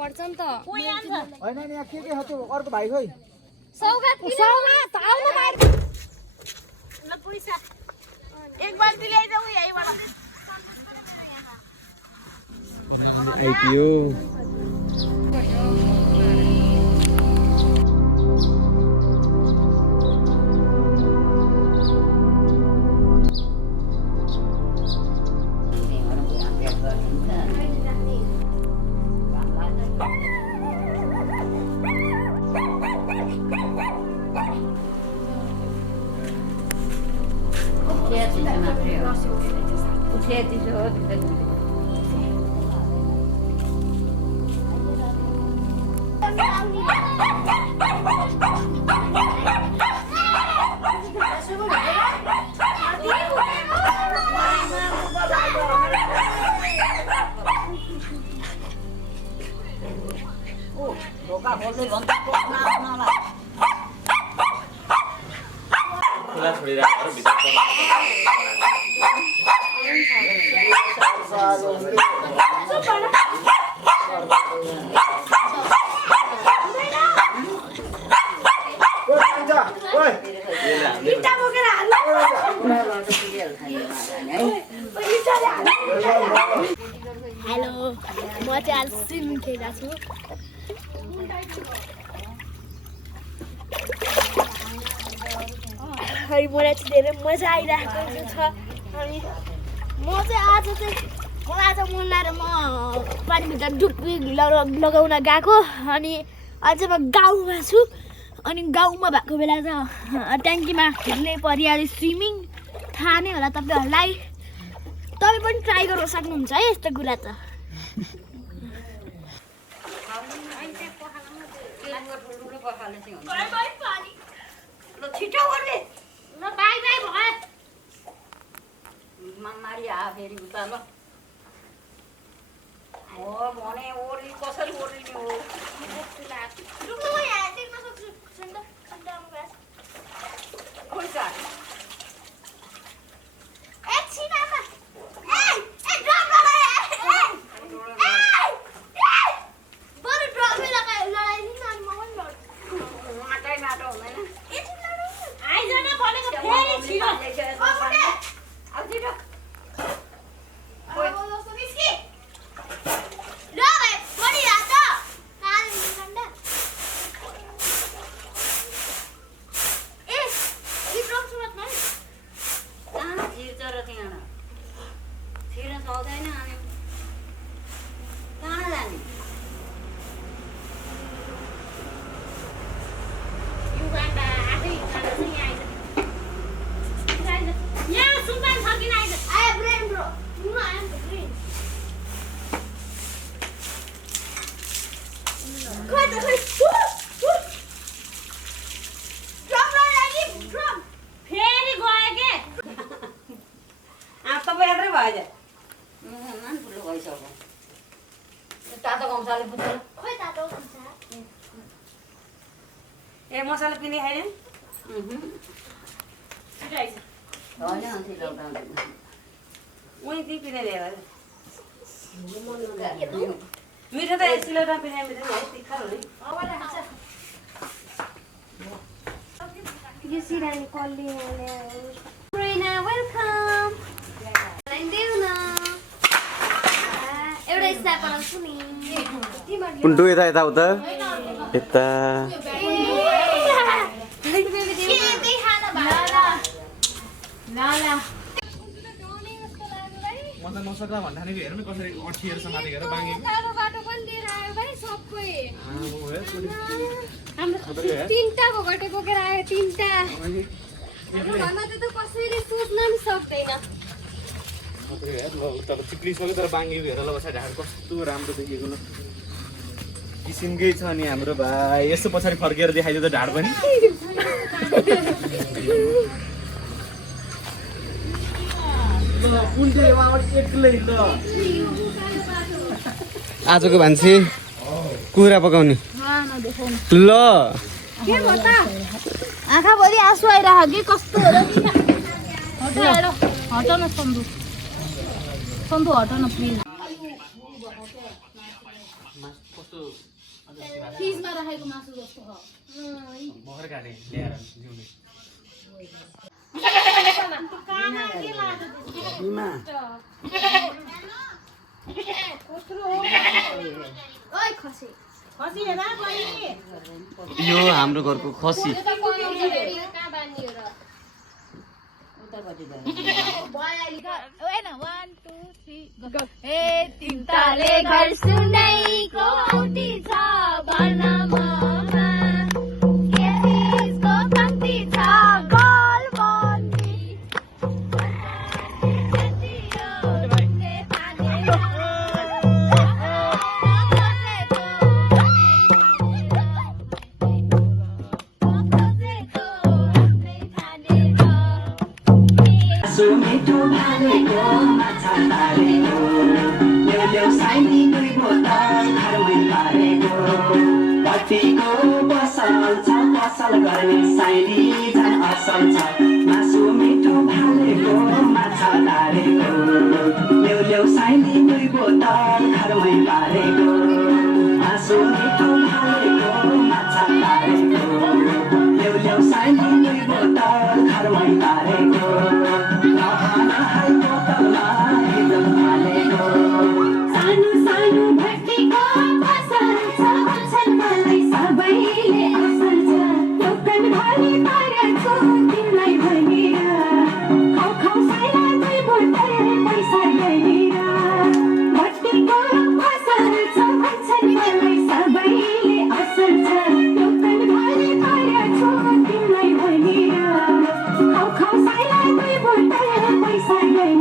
पर्छ नि त हैन नि यहाँ के छ त्यो अर्को भाइ खोइ सौगात आउनु भाइ ल पैसा एक बाल्टी ल्याइदेऊ यहीबाट आइपियो खुला छोडिराखेर भित्र हेलो म चाहिँ आज स्विमिङ खेलेको छु अनि मलाई चाहिँ धेरै मजा आइरहेको छ अनि म चाहिँ आज मन लागेर म पानीभित्र डुब्की लगाउन गएको अनि अझै म गाउँमा छु अनि गाउँमा भएको बेला त ट्याङ्कीमा खेल्ने परिहाल्यो स्विमिङ थाहा नै होला तपाईँहरूलाई तपाईँ पनि ट्राई गर्न सक्नुहुन्छ है यस्तो कुरा त छिटो गर्ने ल बाई बाई भगत मम्मारी आ फेरि उता ल हो भने ओर्ली कसरी ओर्लिने हो रुक्नु म यहाँ टेक्न सक्छु सुन्दा खोइ त एकछिन आमा ए ड्रम लगाए बरु ड्रमै लगायो लडाइदिनु अनि म पनि लड्छु माटै माटो हुँदैन आइज न भनेको फेरि छिटो अब छिटो ए मसाला पिने खाइने पिने मिठो त एक किलो पिने मिठो तिखा हो You see that calling Reina, welcome. एउटा स्न्याप बनाउँछु नि कुन्टु यता यता उता यता म त नसक्दा भन्दा नि हेर्नु कसरी अठिएर समाते गरेर बाङ्गेको बाटो पनि लिएर आयो भाइ सबै हाम्रो तीनटा भोगटे बोकेर आयो तीनटा भन्दा त कसैले सोच्न पनि सक्दैन तर चिप्लिसक्यो तर बाङ्गेको हेर ल बसा ढाड कस्तो राम्रो देखिएको न किसिमकै छ नि हाम्रो भाइ यसो पछाडि फर्केर देखाइदियो त ढाड पनि एक्लै ल आजको भान्से कुखुरा पकाउने ल के भयो त आँखाभरि आँसु आइरहेको कि कस्तो हो र हटाउन सन्दु हटाउन प्लिज फ्रिजमा राखेको मासु जस्तो हो भर्खर काटे ल्याएर जिउने ओइ खसी यो हाम्रो घरको खसी तिनताले घर सुनाइको औँठी छ बनामा केसको कम्ती छ पसल गर्ने साइली झन् असल छ मासु मिठो भालेको माछा तारेको ल्याउ ल्याउ साइली 2 बोतल घरमै पारेको मासु मिठो भालेको माछा तारेको ल्याउ ल्याउ साइली 2 बोतल घरमै पारेको नहाई बोतलमा एकदम हालेको सानो सानो भट्टीको पसल छ भन्छन् मलाई सबैले असल छ दोकान भरि पारेको तिमीलाई भनेर खाउ खाउ साइला 2 बोतल पैसा गएर भट्टीको पसल छ भन्छन् मलाई सबैले असल छ दोकान भरि पारेको तिमीलाई भनेर खाउ खाउ साइला 2 बोतल पैसा गएर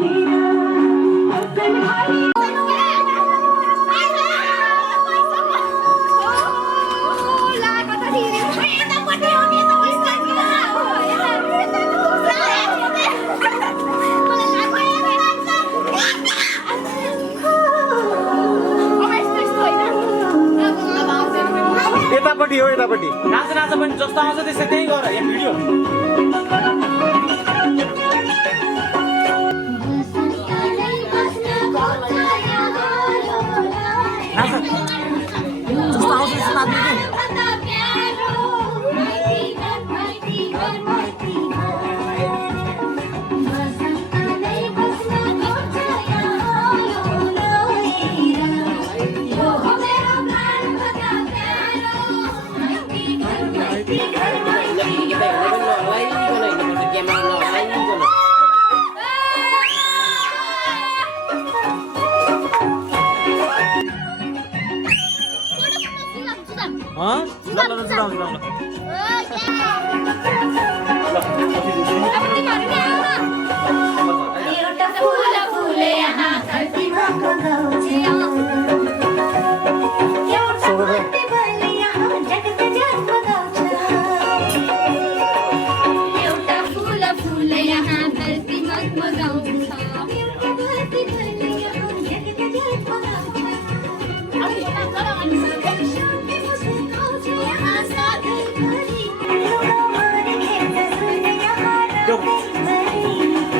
दोकान भरि यतापट्टि हो यतापट्टि नाच नाच पनि जस्तो आउँछ त्यसै त्यही गर यहाँ भिडियो जस्तो आउँछ त्यस्तो नाच्नु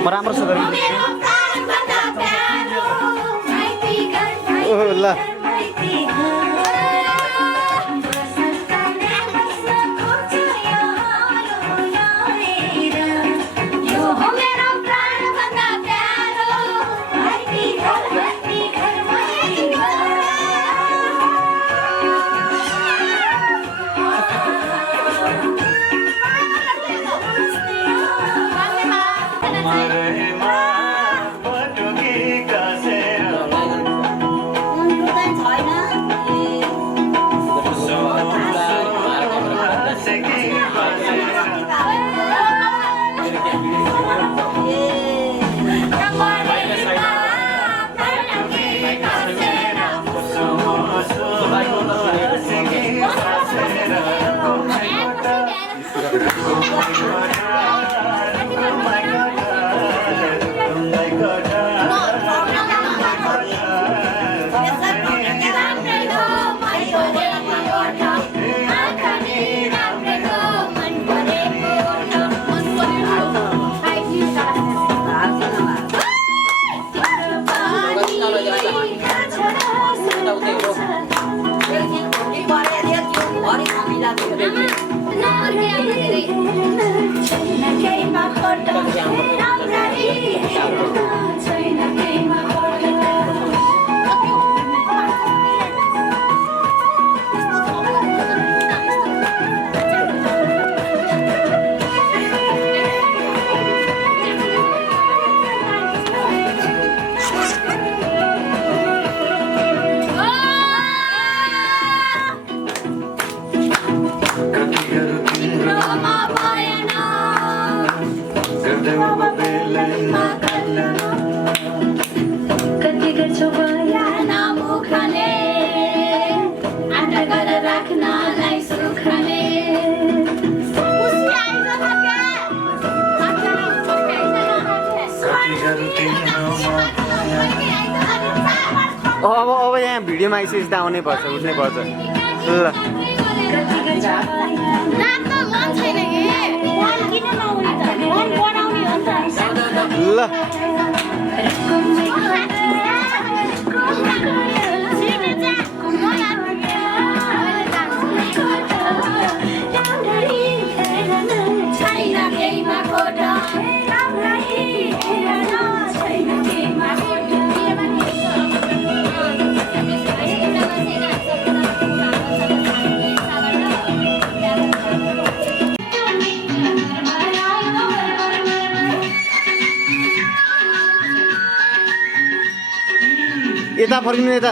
राम्रो छ गरी ओह ल यहाँ भिडियोमा आइसकेपछि त आउनै पर्छ उठ्नै पर्छ ल रातमा मन छैन कि मन किन नआउने त मन बनाउने हो नि त ल यता फर्किनु यता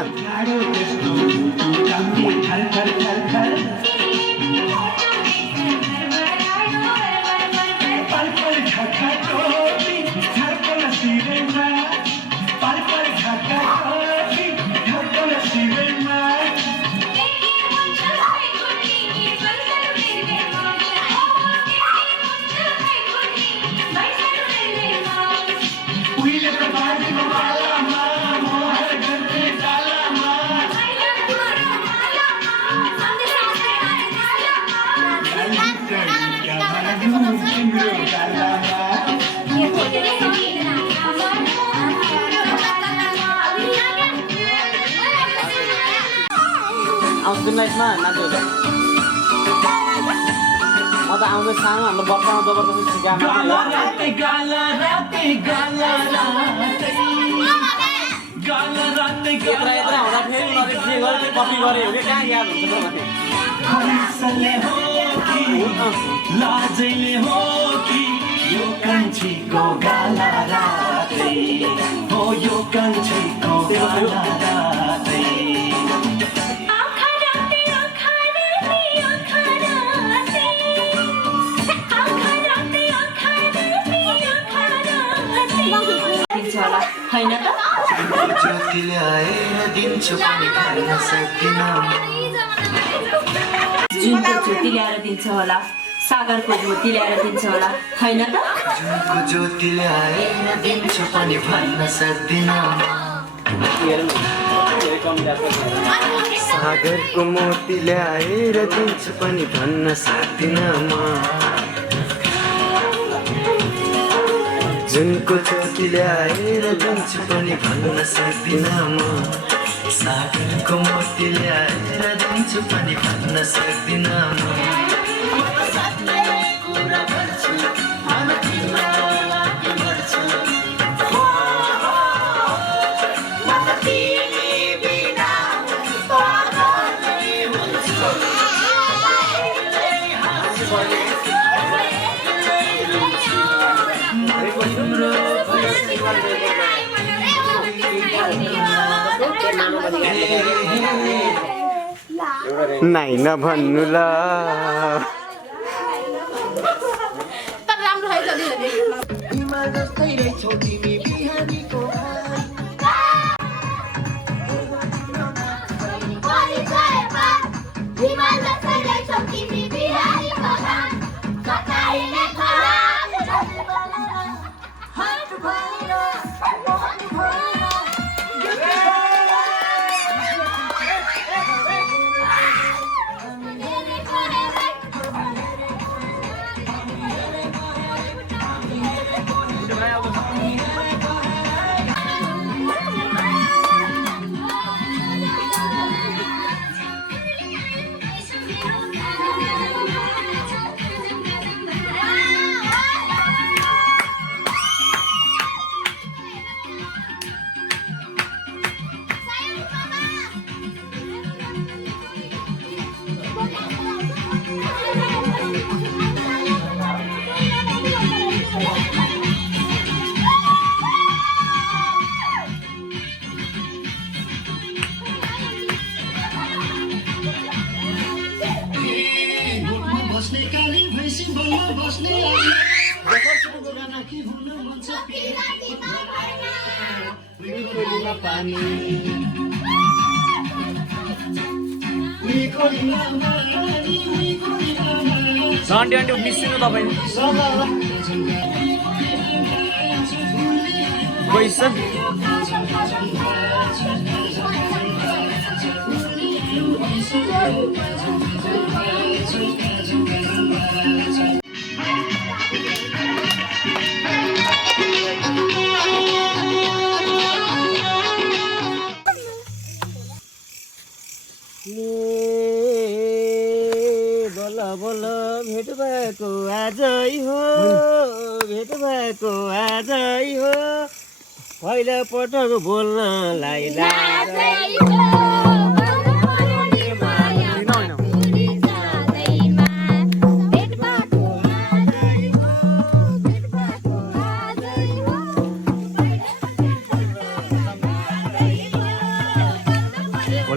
आउँछु लाइफमा नाच्यो म त आउँदै सानो हाम्रो बच्चामा जबरजस्ती सिकाएको यत्रा यत्रा हुँदा फेरि के गऱ्यो कपी गऱ्यो भने कहाँ याद हुन्छ लाजैले हो कि यो कान्छीको गाला रातै हो यो कान्छीको गाला रातै हैन त ज्योतिले आएर दिन्छु पनि भन्न सक्दिन जुनको ज्योति ल्याएर दिन्छ होला सागरको ज्योति ल्याएर दिन्छ होला हैन त जुनको ज्योतिले आएर दिन्छु पनि भन्न सक्दिन सागरको मोती ल्याएर दिन्छु पनि भन्न सक्दिन म जुनको ज्योति ल्याएर दिन्छु पनि भन्न सक्दिन म सागरको मोती ल्याएर दिन्छु पनि भन्न सक्दिन म नाइ नभन्नु ल तर राम्रो है आन्टी आन्टी निस्किनु तपाईँ पैसा बल्ल बल्ल भेट भएको आजै हो भेट भएको आजै हो पहिलो पटक बोल्नलाई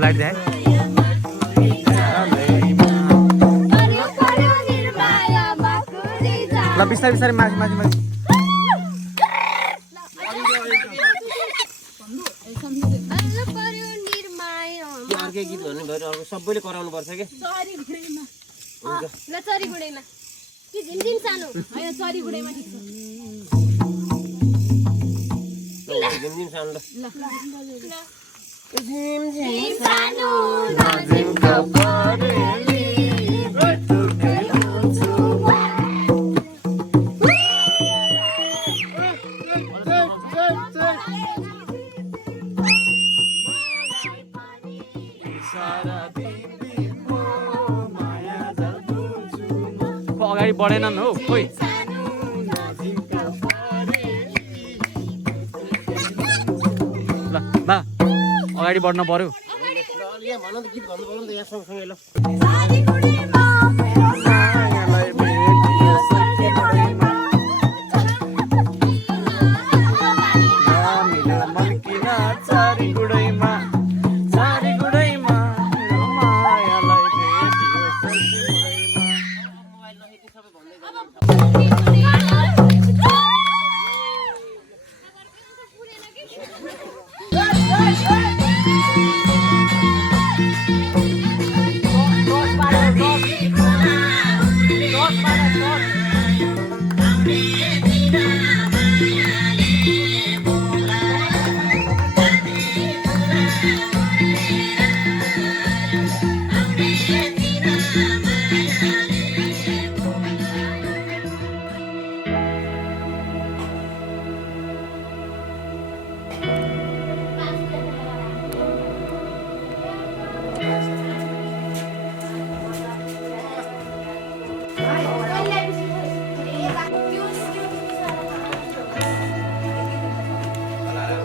लाइट दे ल बिस्तारै बिस्तारै माथि माथि माथि अर्कै गीत भन्नु भयो अर्को सबैले कराउनु पर्छ के ल चरी गुडैमा कि झिमझिम सानो हैन चरी गुडैमा ठिक छ झिमझिम सानो ल झिमझिम सानो अगाडि बढेनन् हो खोइ ल ल अगाडि बढ्न पर्यो भन गीत भन्नु पर्यो नि त यहाँ सँगसँगै ल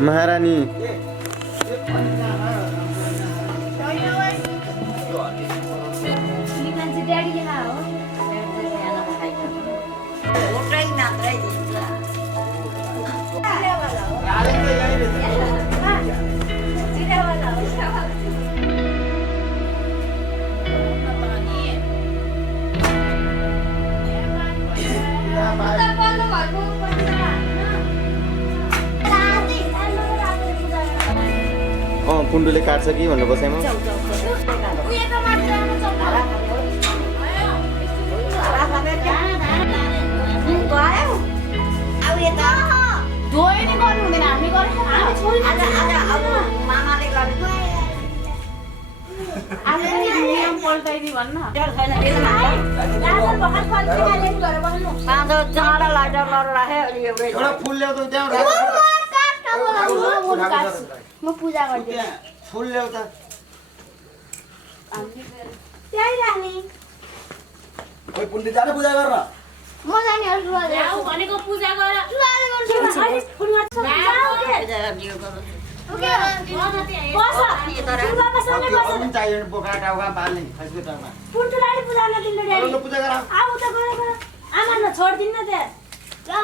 महारानी कुण्डुले काट्छ कि भन्नु बसाइमा फुल ल्याउ त म पूजा गर्दिन फुल ल्याउ त त्यही राख्ने ओइ पुण्डित जाने पूजा गर्न म जाने ल्याउ भनेको पूजा गर चाहियो बोका टाउका पाल्ने खैसको टाउका पूजा गर आमा न छोड्दिन न त्यहाँ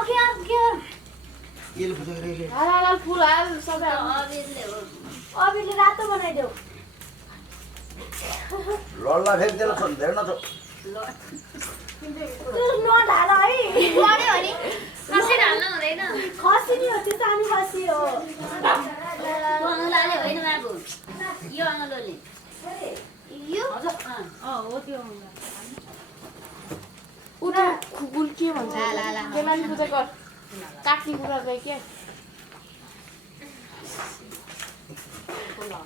केले पूजा गरे हाल फुल हाल सबै अबिरले रातो बनाइदेऊ लल्ला फेक देला छन् धेर न नढाल है लड्यो भने खसी ढाल्नु हुँदैन खसी नि हो त्यो त हामी खसी हो अङ्गलाले होइन बाबु यो अङ्गलोले यो हो त्यो उता खुकुल के भन्छ त्यसलाई पूजा गर काट्ने कुरा गयो के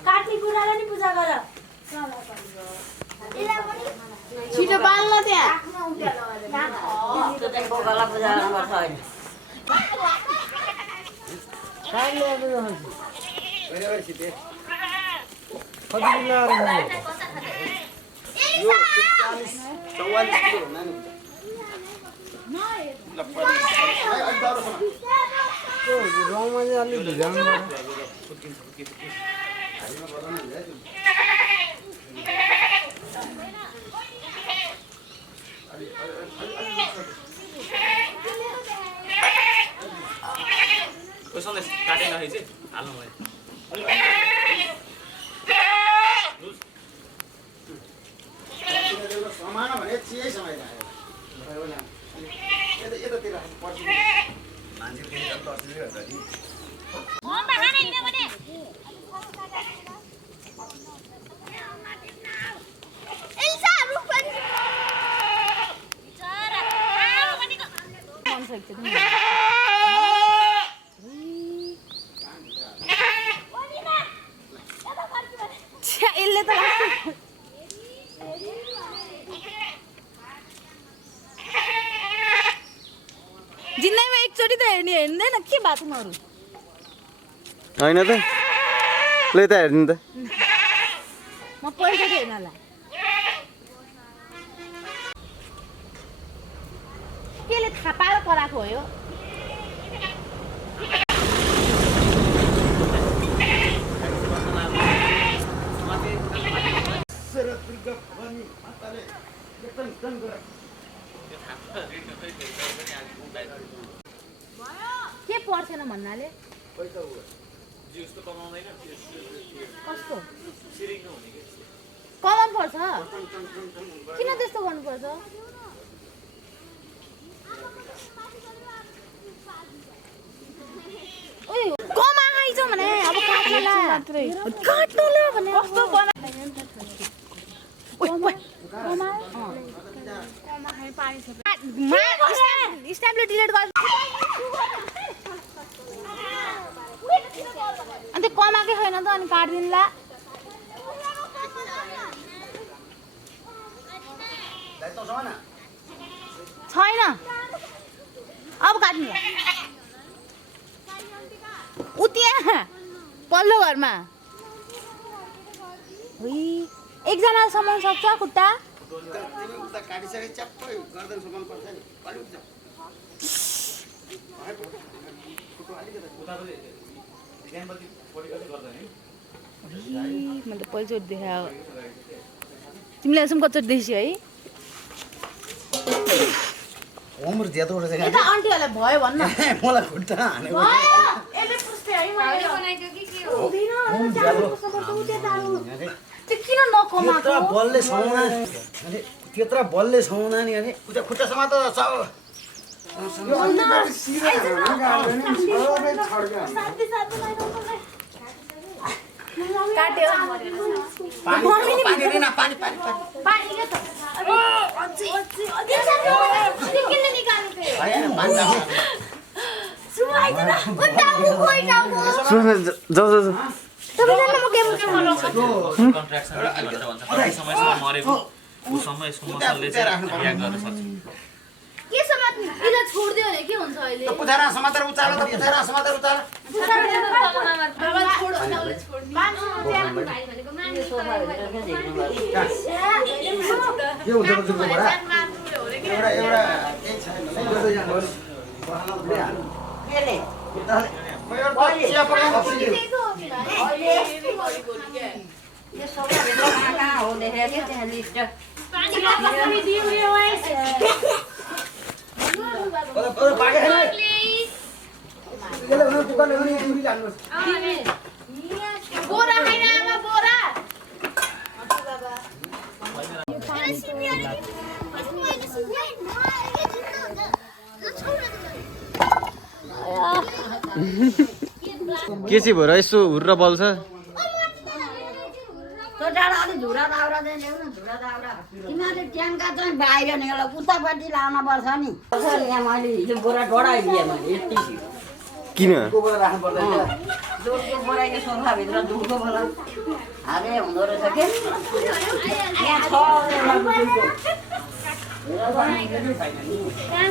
काट्ने कुरालाई नि पूजा गर छिटो बाल्न त्यहाँ यो 40 44 किलो नानी सन्देश काटेर राखेँ चाहिँ हाल्नु भयो समान भने चियै समय लाग्यो यतातिर पर्छ मान्छे पनि तर्सिँदै गर्छ नि यसले त जिन्दगीमा एकचोटि त हेर्दैन के बाथरुमहरू होइन त ले त हेर्नु त म पहिलोचोटि हेर्न होला केले थाहा पाएर कराएको हो यो के पर्छेन भन्नाले कस्तो कलम पर्छ किन त्यस्तो गर्नुपर्छ कमा आइज भने अब काट्नुला भने कस्तो बना स्ट्याम्पले डिलिट गर्छ अन्त कमाकै छैन त अनि काटिदिन्ला छैन अब काट्नु उ त्यहाँ पल्लो घरमा एकजना समाउन सक्छ खुट्टा काटिसके च्याप्पै गर्दैन समान पर्छ नि कलिक मैले त पहिलोचोटि देखायो तिमीले यसो कतिचोटि देखियो है उम्र ज्यादा उठेछ यता आन्टीहरूलाई भयो भन्न मलाई खुट्टा हानेको किन नकमाएको बलले समाउना अरे त्यत्रा बलले समाउना नि अरे उता खुट्टा समात समयसम्म मरेको समय मसलले चाहिँ रियाक्ट गर्न सक्छ के समात्नु इला छोड्दियो भने के हुन्छ अहिले पुथारा समातेर उचाल त पुथारा समातेर उचाल के हुन्छ त बडा एउटा एउटा केही छैन केले ये सब कहाँ हो देखेको त्यहाँ लिस्ट बोरा खाइन आमा बोरा के चाहिँ भएर यसो हुर्र बल्छ त्यो डाँडा अलि झुरा दाउरा चाहिँ ल्याउ न झुरा दाउरा तिमीहरूले ट्याङ्का चाहिँ बाहिर निकाल उतापट्टि लाउन पर्छ नि यहाँ मैले हिजो बोरा डढाइदिएँ मैले यति किन जोडको बोरा यो सोफाभित्र दुधको बोरा अरे हुँदो रहेछ के यहाँ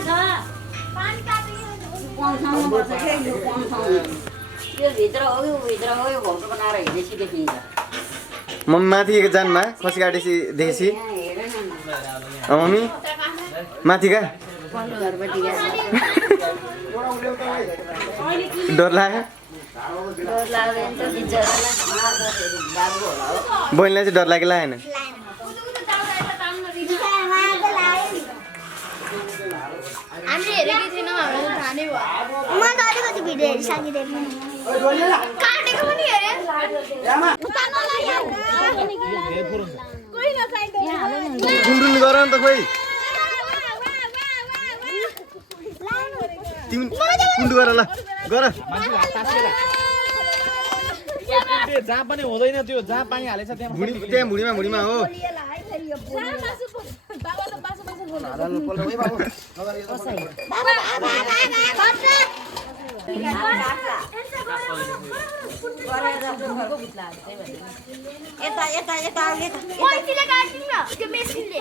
छ पन्साउनुपर्छ के यो पन्साउनु यो भित्र हो यो भौटो बनाएर हिँडेपछि देखिन्छ मम्मी माथि जानमा खसी काटेपछि देखेपछि हेर न मम्मी माथि कहाँ घरपट्टि डर लाग्यो डर लाग्दैन त बिचरालाई मार्दाखेरि बाबु होला हो बहिनीलाई चाहिँ डर लाग्यो लागेन हामीले हेरेकै थिएनौँ हाम्रो थाहा नै भयो म त अलिकति भिडियो हेरिसकिदिएको काटेको पनि हेरेँ टुनटुन गर नि त खोइ तिमी टुन्टु गर ल गर जहाँ पनि हुँदैन त्यो जहाँ पानी हालेछ त्यहाँ त्यहाँ भुँडीमा हो यता यता यता पैँतीले काट्दिउँ न त्यो मेसिनले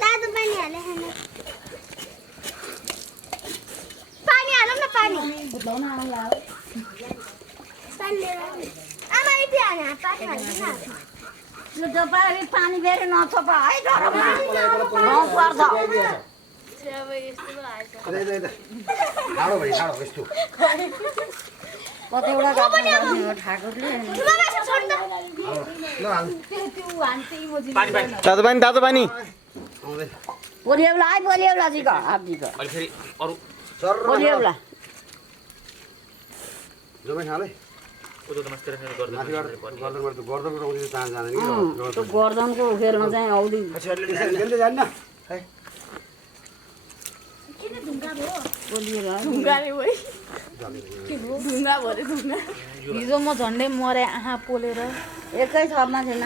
तातो पानी हाले पानी हालौँ न पानी आमा यति हाल्ने पानी हाल्दैन यो जपाले पानी फेरि नछोपा है डरमा नपर्छ कतिवटा गाड्नु ठाकुरले तातो पानी पोलियोला है पोलियोला जी का आप जी का अहिले फेरि अरू पोलियोला उदो त मस्तिर गर्दैन त्यो गर्दनको फेरमा चाहिँ औधी हिजो म झन्डै मरे आँखा पोलेर एकै थपमा थिएन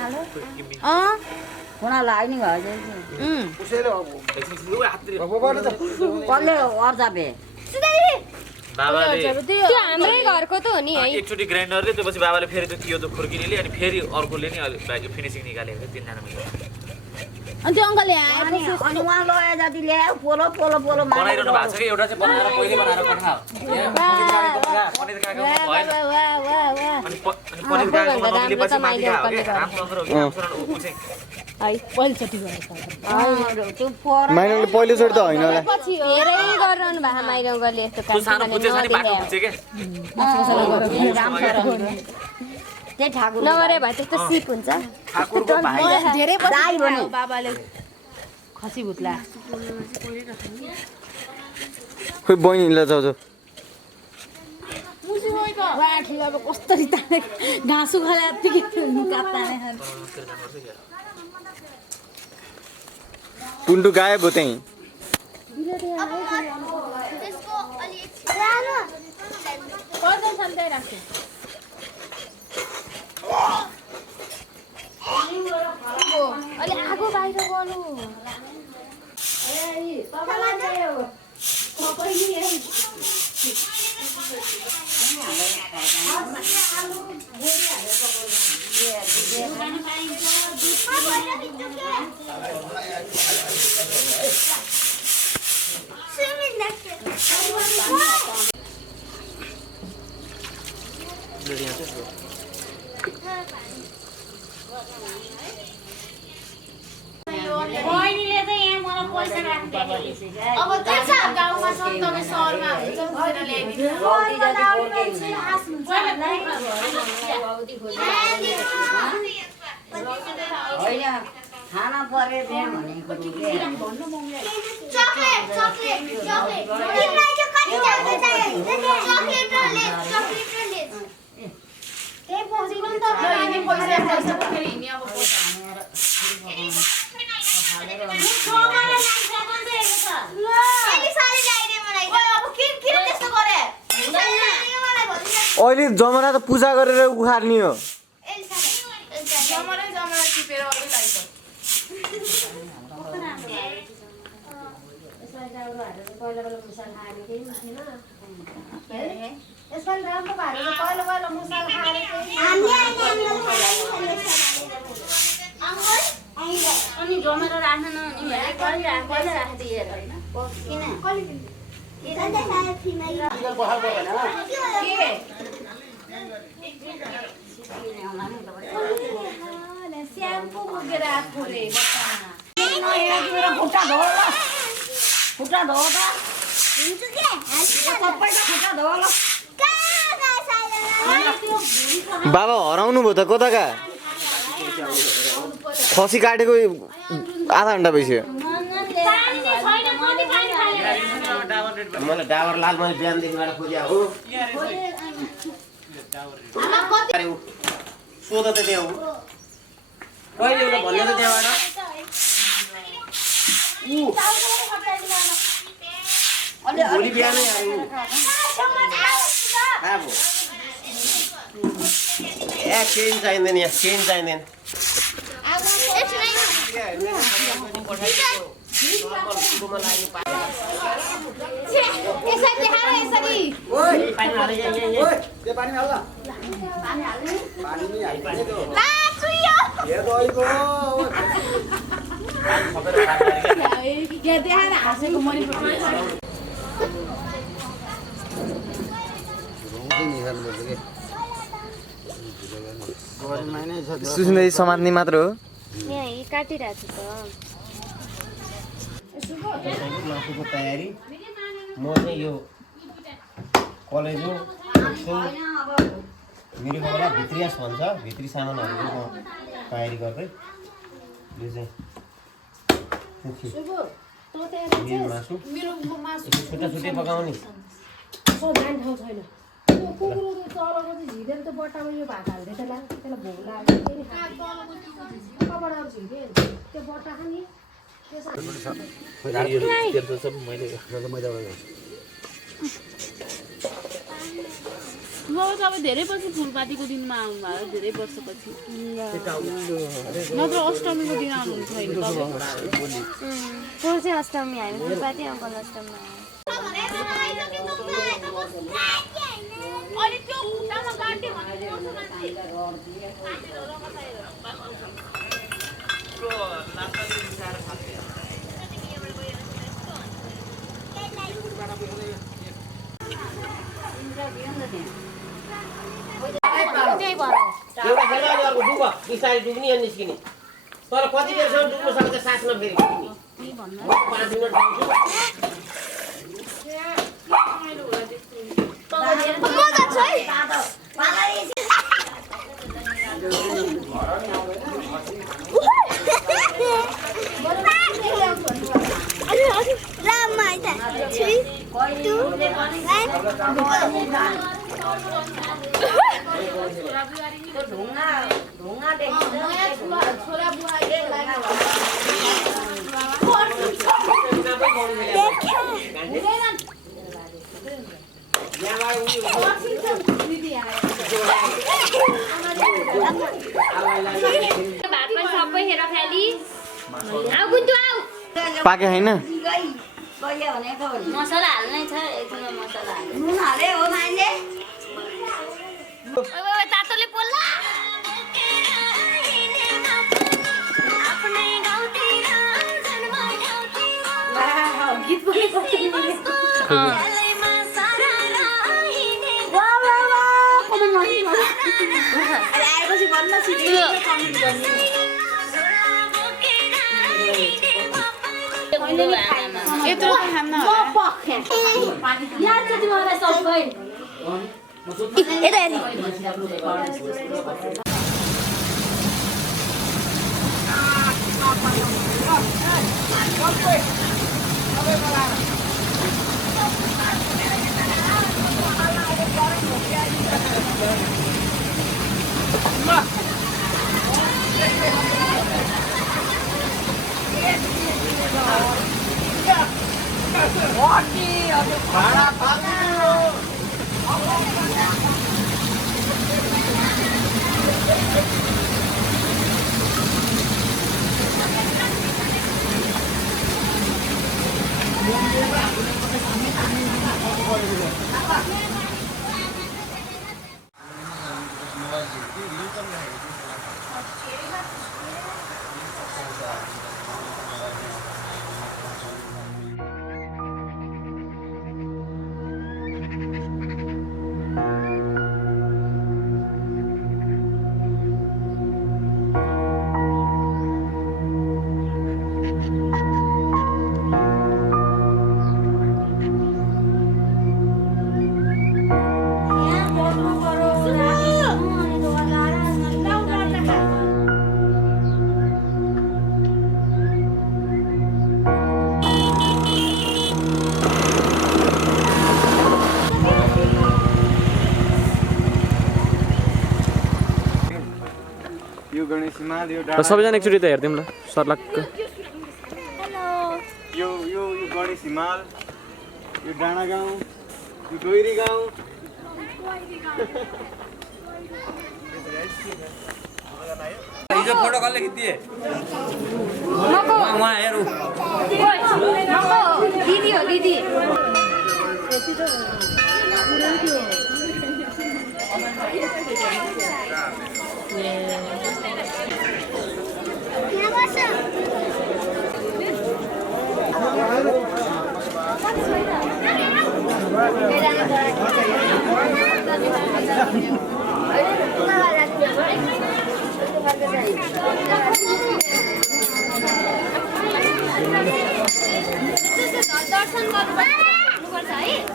खुना लाग्ने भयो कसले अर्जाबे बाबाले त्यो हाम्रै घरको त हो नि है एकचोटि ग्राइन्डरले त्यसपछि बाबाले फेरि त्यो कियो त खुर्किनेले अनि फेरि अर्कोले नि फिनिसिङ निकालेको तीनजना मिलेर अनि त्यो अङ्कलले आए अनि उहाँ लगे जति ल्यायो पोलो पोलो पोलो बनाइरहनु भएको छ कि एउटा चाहिँ बनाएर पहिले बनाएर पठाऊ पनिर कागको भएन अनि पनिर कागको मम्मीले पछि माथि गयो के राम्रो हो कि राम्रो उ चाहिँ है पहिलोचोटि गरेको त्यो पर माइनङले पहिलोचोटि त होइन होला पछि धेरै गरिरहनु भएको माइर अङ्कलले यस्तो त्यो सानो बुझ्छ नि बाटो बुझ्छ के त्यही ठाकुर नगरे भए त्यस्तो सिप हुन्छ ठाकुरको भाइ धेरै दाइ भने बाबाले खसी भुत्ला खोइ बहिनीलाई जाऊ अब कसरी ताने घाँसु खाले यत्तिकै काट्ताने टुन्टु गायब हो त्यहीँ त्यसको अलि सानो पर्दैन सन्दै राख्छु अलि आगो बाहिर गर्नु बहिनीले चाहिँ यहाँ मलाई पैसा राख्नु अब त्यही छ गाउँमा छ तपाईँ सहरमा होइन खाना परे त्यहाँ भनेको चकलेट चकलेट चकलेट तिमीलाई चाहिँ कति चाहिन्छ चकलेट र लेज चकलेट र लेज त्यही पसिनु नि त पैसा पैसा फेरि हिँड्ने अब अहिले जमरा त पूजा गरेर उखार्ने हो यसपालि राम्रो भएर पहिलो पहिलो मुसाल खाएर अनि जमेर राख्न न नि कहिले राख्दै हेर हैन स्याम्पू बोकेर आएको रे खुट्टा धो ल खुट्टा धो त सबै खुट्टा धो ल बाबा हराउनु भयो त कताका खसी काटेको आधा घन्टा भइसक्यो मलाई डाबर लाल मैले बिहानदेखिबाट खोजिया हो सोध त त्यहाँ हो कहिले एउटा भन्ने त त्यहाँबाट भोलि बिहानै आयो ए चेन चाहिँदैन यहाँ चेन चाहिँदैन देखाएर हाँसेको मैले सुस्मिता समात्ने मात्र हो यहाँ काटिरहेको छु मासुको तयारी म चाहिँ यो कलेज हो मेरो घरमा भित्रियास भन्छ भित्री सामानहरूको म तयारी गर्दै यो चाहिँ मासु छुट्टा छुट्टै पकाउने जाने ठाउँ छैन कुकुरहरू चलाएको चाहिँ झिँडेर त बट्टामा यो भात हाल्दै त्यसलाई भोक लाग्यो फेरि कबाट झिँडे त्यो बट्टा खाने म तपाईँ धेरै पछि फुलपातीको दिनमा आउनुभयो धेरै वर्षपछि नत्र अष्टमीको दिन आउनुहुन्छ होइन चाहिँ अष्टमी हामी फुलपाती अङ्कल अष्टमी एउटा बेला अर्को डुब बिस्तारै डुब्ने अनि निस्किने तर कति बेरसम्म डुब्नु सक्छ सास नफेरि 5 मिनट पाके हैन मसला हाल्नै छ एकछिनमा मसला हाल्नु नुन हाले हो माइले ओए तातोले बोल्ला आफ्नै गाउँतिर गीत पनि आएपछि भन्न यत्रो खान्न याद छ तिमीलाई सबै यो गणेश हिमाल यो सबैजना एकचोटि त हेर्दिउँ ल सर्लक्क यो गणेश हिमाल यो डाँडा गाउँ यो गैरी गाउँ हिजो फोटो कसले खिचिदिए वहाँ हेरौ दिदी हो दिदी दर्शन गर्नुपर्छ है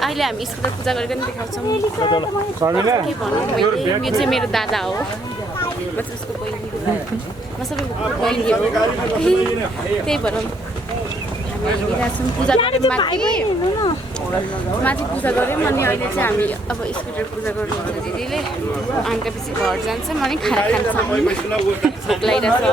अहिले हामी स्कुलमा पूजा गरिकन देखाउँछौँ के भन्नु मैले यो चाहिँ मेरो दादा हो म चाहिँ उसको बहिनी म सबैको बहिनी हो त्यही भएर हामी हिँडिरहेछौँ पूजा गऱ्यौँ माथि पूजा गऱ्यौँ अनि अहिले चाहिँ हामी अब स्कुटर पूजा गर्नुहुन्छ दिदीले अन्त पछि घर जान्छौँ अनि खाना खान्छौँ भोक लागिरहेछ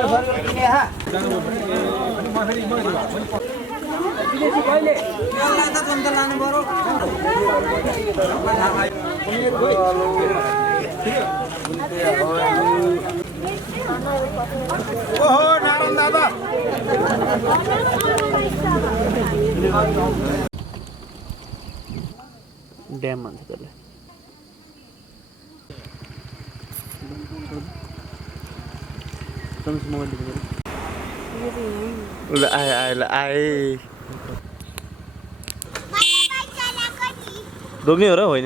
ओहो नारायण दादा ड्याम भन्छ त्यसलाई आए दोग्ने हो र होइन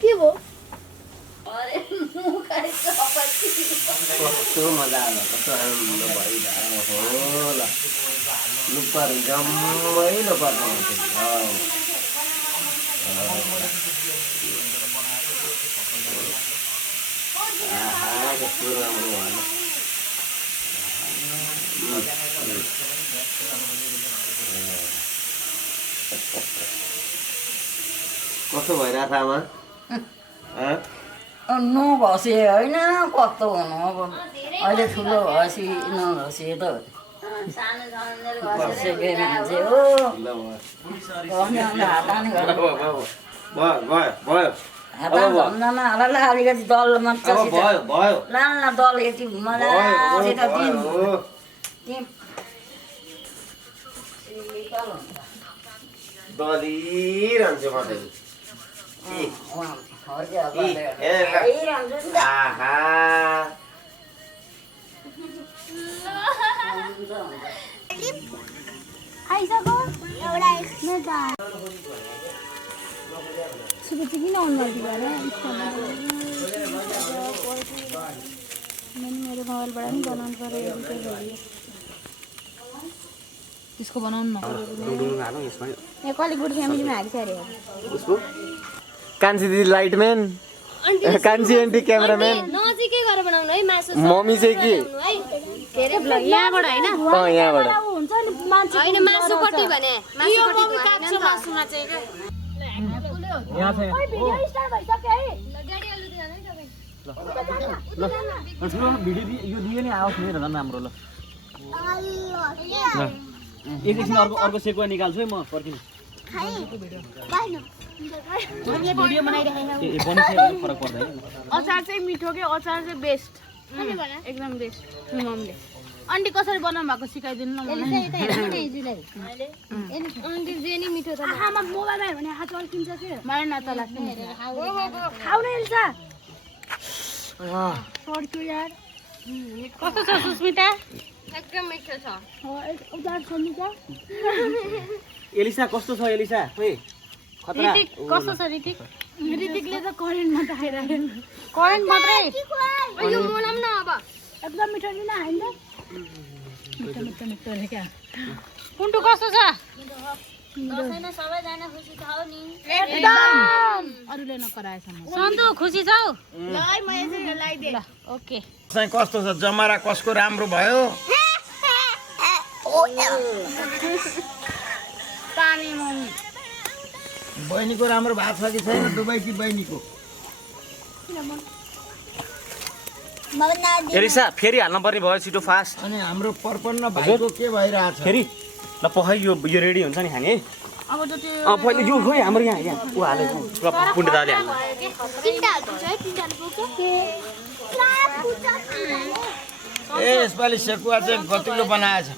के भयो अरे मुखाइको अपत्ति कस्तो मजा आयो कस्तो आनन्द भइरहेको होला लुपर जम्मै लुपर कस्तो राम्रो भएन कस्तो भइरहेको छ आमा नघसे होइन कस्तो हुनु अब अहिले ठुलो घसी नघसे त घसेको मान्छे हो हातानी भयो हातमा झम्झमा होला अलिकति दल मात्र भयो लाल दल यति मजासित दलिरहन्छु म आइसक्यो एउटा सुबह चाहिँ किन अन गरिदियो अरे मेरो मोबाइलबाट पनि बनाउनु पऱ्यो त्यसको बनाउनु न यहाँ कलिगुड फ्यामिलीमा हालिछ अरे कान्छी दिदी लाइटम्यान कान्छी आन्टी क्यामेराम्यान नजिकै गएर बनाउनु है मासु मम्मी चाहिँ के के अरे यहाँबाट हैन यहाँबाट हुन्छ नि मान्छे हैन मासुपट्टि भने मासुपट्टि काट्छ मासुमा चाहिँ के यहाँ छ ओइ भिडियो स्टार्ट भइसक्यो है गाडी अलुति जाने ठुलो भिडियो यो दियो नि आओस् नि झन् राम्रो ल एकैछिन अर्को सेकुवा निकाल्छु है म पर्खिनु भिडियो बनाइरहेको ए बनिसक्यो फरक पर्दैन अचार चाहिँ मिठो के अचार चाहिँ बेस्ट एकदम बेस्ट मम्मीले आन्टी कसरी बनाउनु भएको सिकाइदिनु न मलाई अन्ति जे नि मिठो छ आमा मोबाइलमा हेर्यो भने हात अल्किन्छ के मलाई नतल खाउ न एल्सा सड्क्यो यार कस्तो छ सुस्मिता एकदम मिठो छ उदार छ नि त एलिसा कस्तो छ एलिसा खोइ खतरा ऋतिक कस्तो छ ऋतिक ऋतिकले त करेन्ट मात्र आइरहेको करेन्ट मात्रै यो मोलाम न अब एकदम मिठो नि न हैन मिठो मिठो मिठो रे क्या कुन्टु कस्तो छ दसैँमा सबैजना खुसी छौ नि एकदम अरूले नकराएसम्म सन्तु खुसी छौ ल है म यसरी लगाइदिए ल ओके चाहिँ कस्तो छ जमरा कसको राम्रो भयो पानी मम्मी बहिनीको राम्रो भएको छ कि छैन दुबईकी बहिनीको एलिसा फेरि हाल्नु पर्ने भयो छिटो फास्ट अनि हाम्रो पर्पन्न भाइको के भइरहेछ फेरि ल पखाइ यो रेडी हुन्छ नि खाने अब त त्यो पहिले यो खोइ हाम्रो यहाँ ऊ हालेको पुण्य दाले हाल्नु तिनटा हाल्छ है तिनटाले बोक्यो ए यसपालि सेकुवा चाहिँ गतिलो बनाएछ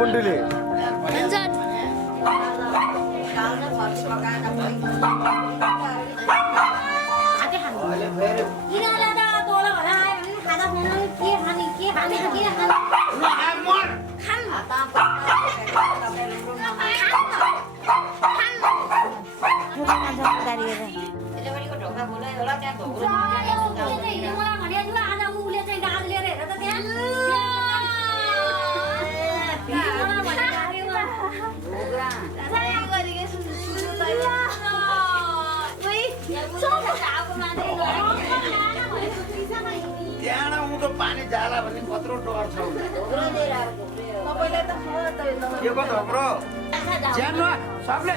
पुन्डुली त्यहाँ उँधो पानी जाला भने कत्रो डर छ के को धोक्रो ज्यान सबले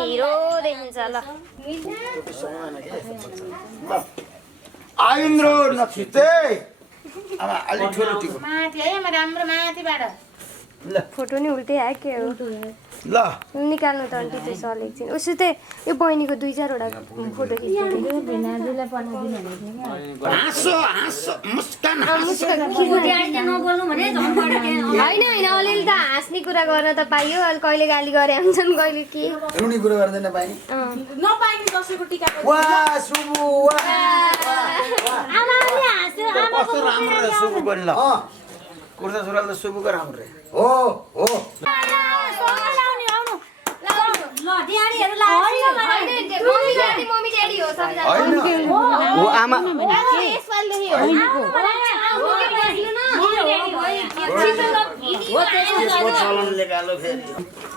हिरो देखिन्छ ल आइन्द्रो नथिते अब अलि ठुलो टिको माथि है म राम्रो माथिबाट फोटो नि उल्टै आयो के हो ल निकाल्नु त आन्टी त्यो सल एकछिन उसो चाहिँ यो बहिनीको 2-4 वटा फोटो खिच्नु हाँसो हाँसो मुस्कान होइन अलिअलि त हाँस्ने कुरा गर्न त पाइयो अहिले कहिले गाली गरे हुन्छन् कहिले के रुनी कुरा गर्दैन पाइने नपाइने दसैँको टिका वाह सुबु वाह कस्तो राम्रो रे सुबु पनि ल कुर्ता सुरुवाल त सुबुको राम्रो हो हो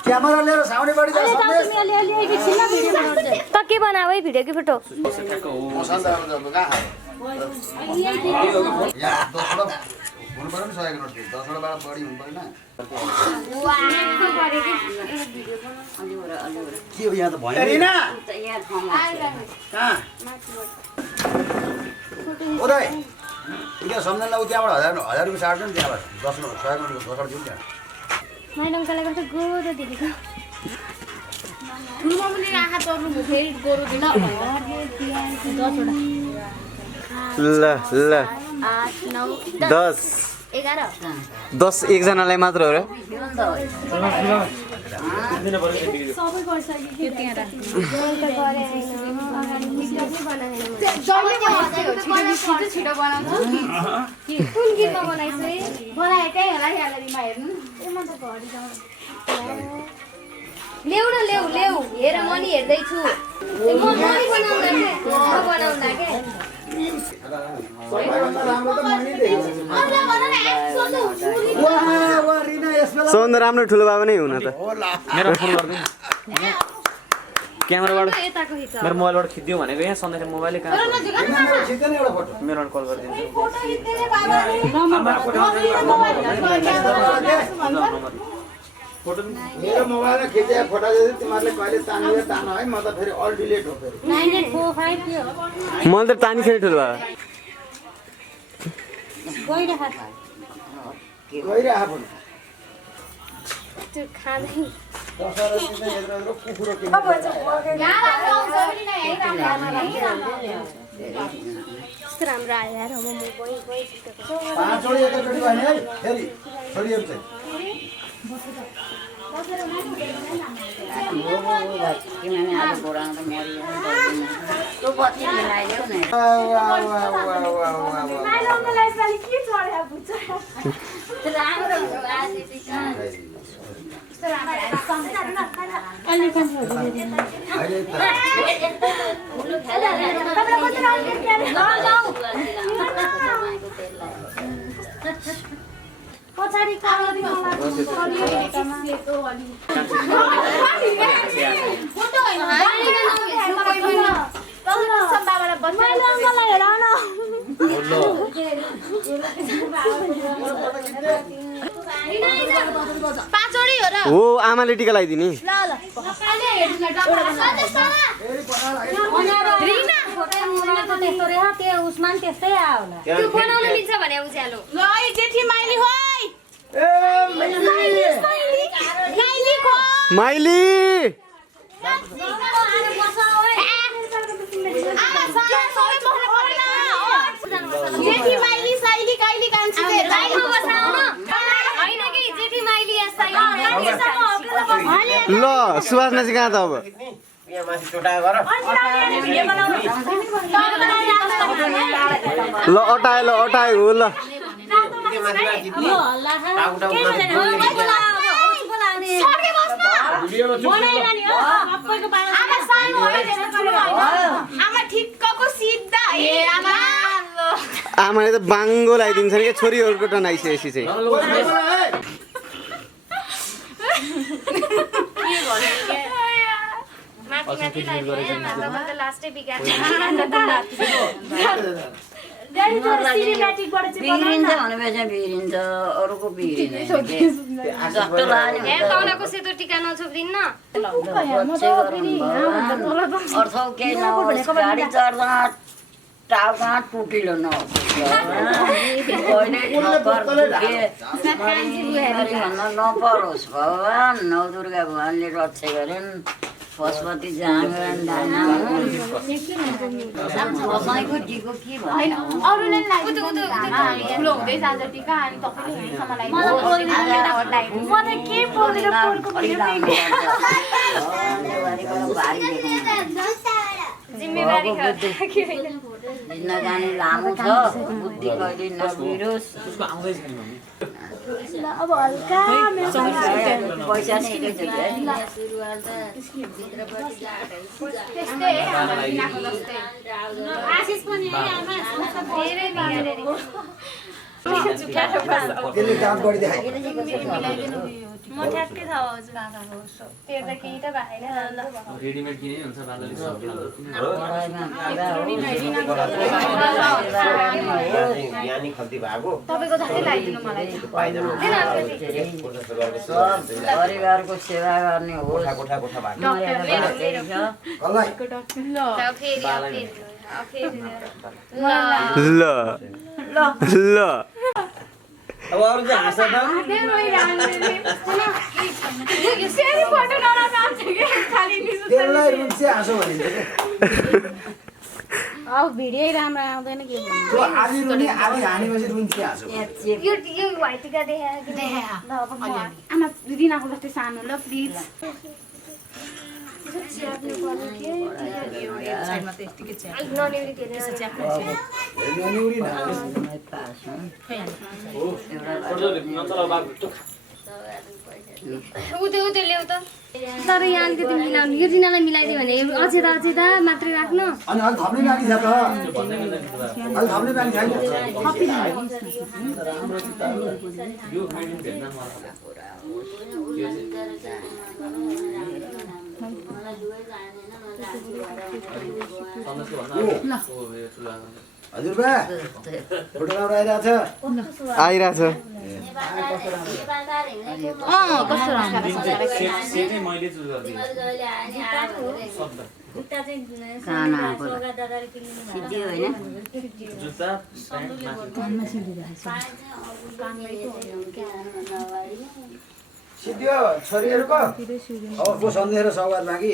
क्यामेरा लिएर साउनेबाडी जाऊ त के बनाऊ है भिडियो कि फोटो हुनुपर्यो नि सकेको नोट 10 वटा बढी हुनु पर्दैन के हो यहाँ त भयो रिना कहाँ ओदाइ त्यो सम्झनलाई उ त्यहाँबाट 1000 रुपैयाँ साट्छ नि त्यहाँबाट 10 रुपैयाँ दिउँ त्यहाँ माइलङकालाई कस्तो गोरो देखेको ठुलो पनि आँखा चर्नु फेरि गोरु दिन्छ ल ल 8 9 10 11 10 एकजनालाई मात्र हो र सबै गरिसक्यो त्यहाँ राख्नु छिटो बनाउँछु कुन गीतमा बनाइछु बनाएकै होला ग्यालरीमा हेर्नु ल्याउ न ल्याउ हेर म नि हेर्दैछु म बनाउँदा के सबभन्दा राम्रो ठुलो बाबा नै हुन त मेरो फोन गर्दिनु क्यामेराबाट मेरो मोबाइलबाट खिच्दियो भनेको यहाँ सन्देश मोबाइलै कहाँ मेरो कल गरिदिन्छु मेरो मोबाइलमा खिचेको फोटो चाहिँ तिमीहरूले कहिले तान है म त फेरि अल डिलिट हो फेरि 9845 मैले त तानिखेर ठुलो बाबा गइरहेको पनि त्यो खाँदै कुकुरो किन कस्तो राम्रो आयो यार अब म गई जितेको 5 जोडी एकैचोटि भयो नि है फेरि छोरीहरू चाहिँ किनभने आज बुढामा त मरियो त्यो बत्ती मिलाइदेऊ न माइलोङलाई यसपालि के चढ्या बुझ्छ राम्रो आज पछाडि हो आमाले टिका लगाइदिने माइली जेठी माइली साइली काइली कान्छी लाइनमा बसाउन हैन कि जेठी माइली यस्ता ल सुभाषना चाहिँ कहाँ त अब यहाँ माथि टोटा गर ल अटाए हो ल आमाले त बाङ्गो लगाइदिन्छ नि छोरीहरूको टन आइसकेपछि चाहिँ बिग्रिन्छ भनेपछि बिग्रिन्छ अरूको बिग्रिँदैन जस्तो लाग्यो सेतो टिका नछोप्दिन्न अर्थ केही नहोस् गाडी चढ्दा टाउका टुटिलो नहोस् भन्न नपरोस् भगवान् नौ दुर्गा भगवान्ले रक्षा गरिन् पशुपति जाँगन कसैको टिको के जिन्दगानी लामो छ बुद्धि कहिले नबिरोस् अब हल्का पैसा नै त्यसले काम गरिदिए म ठ्याक्कै थाहा हजुर त्यो त केही त भएन रेडिमेड किने हुन्छ बादलले ज्ञानी खल्ती भएको तपाईको झट्टै लगाइदिनु मलाई परिवारको सेवा गर्ने हो कोठा भएको ल अब अरू चाहिँ हाँस त त्यसलाई रुन्चे हाँसो भनिन्छ अब भिडियो राम्रो आउँदैन के त्यो आधी रुने आधी हानेपछि रुन्चे हाँसो यो व्हाइट टिका आमा दिनाको जस्तै सानो ल प्लिज उतै ल्याउ त तर यहाँ अलिकति मिलाउनु यो दिनलाई मिलाइदियो भने अझै त मात्रै राख्नु अनि अलि थप्ने बानी छ त अलि थप्ने बानी छैन हजुरबा फोटो राम्रो आइरहेछ सेटै मैले चुज गरिदिएँ जुत्ता सिद्धियो छोरीहरूको अब को सन्देश र सौगात बाँकी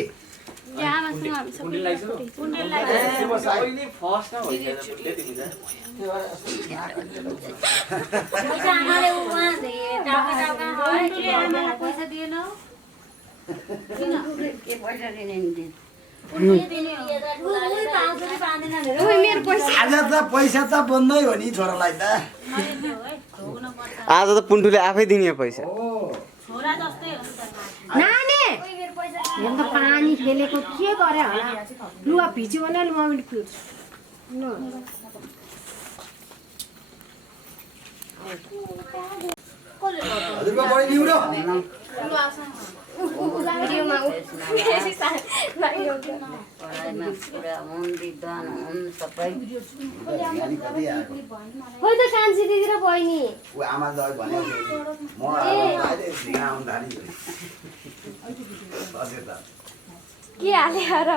पैसा दिएन के पैसा दिने आज त पैसा त बन्दै हो नि छोरालाई त आज त पुन्टुले आफै दिने पैसा नानी अन्त पानी खेलेको के गरे होला लुगा भिज्यो भने लु मम्मीले फिर्छु ल हजुरको बढी लिउ र पढाइमा पुरा हुन् विद्वान हुन् सबै खोइ त कान्छी दिदी र बहिनी ऊ आमा त भन्यो म अहिले ढिगा आउनु थाली हजुर त के हाले र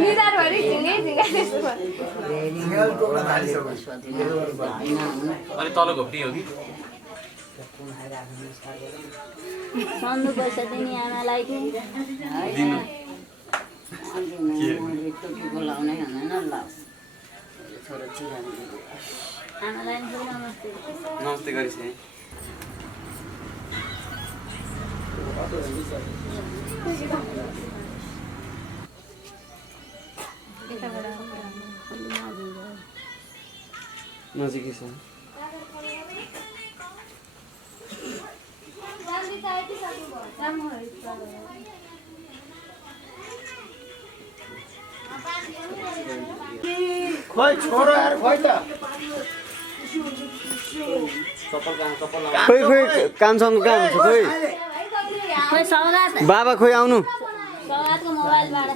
निदार भरि झिङै झिङै सिंगल टोक्रा थाली अनि तल घोप्टी हो कि सन्धु पैसा दिने आमालाई कि बोलाउनै हुँदैन ल छोरो चिरामी आमालाई नमस्ते नमस्ते गरिस् है नजिकै छ खोइ छोरो यार खोइ त खोइ खोइ कामसँग काम छ खोइ खोइ सौगात बाबा खोइ आउनु सौगातको मोबाइलबाट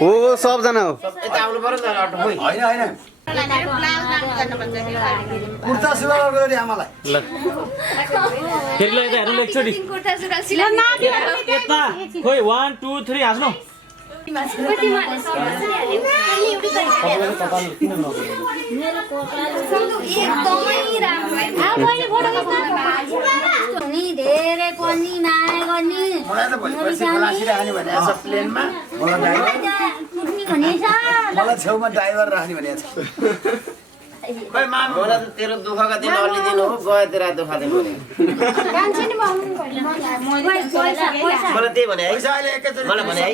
हो सबजना हो यता आउनु पर्यो नि त अटो खोइ होइन होइन कुर्ता सुरुवाल गरे आमालाई ल फेरि ल यता हेर्नु ल एकचोटि यता खोइ 1 2 3 हाँस्नु धेरै पनि माया गर्ने मलाई त भोलि पर्सि खलासी राख्ने भनेको छ प्लेनमा मलाई छेउमा ड्राइभर राख्ने भनेको छ खोइ माम होला त तेरो दुःखका दिन अलि दिन हो गयो तेरा दुःख दिन मलाई त्यही भने है पैसा अहिले एकैचोटि मलाई भने है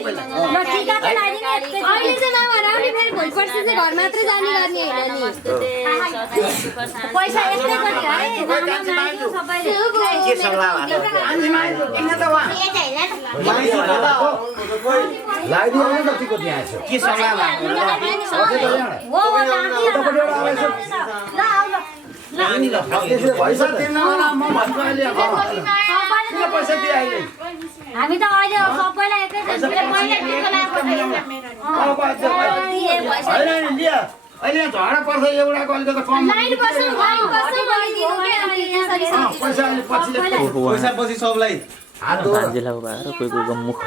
के सल्लाह लगाइदियो भने कतिको त्यहाँ छ के सल्लाह पैसा तिर्नवाला म भन्छु अहिले पैसा दिए अहिले हामी त अहिले सबैलाई अहिले झगडा पर्छ एउटाको अहिले त कम पैसा अहिले पछि पैसा पछि सबलाई भान्जेलाको भएर कोही कोहीको मुख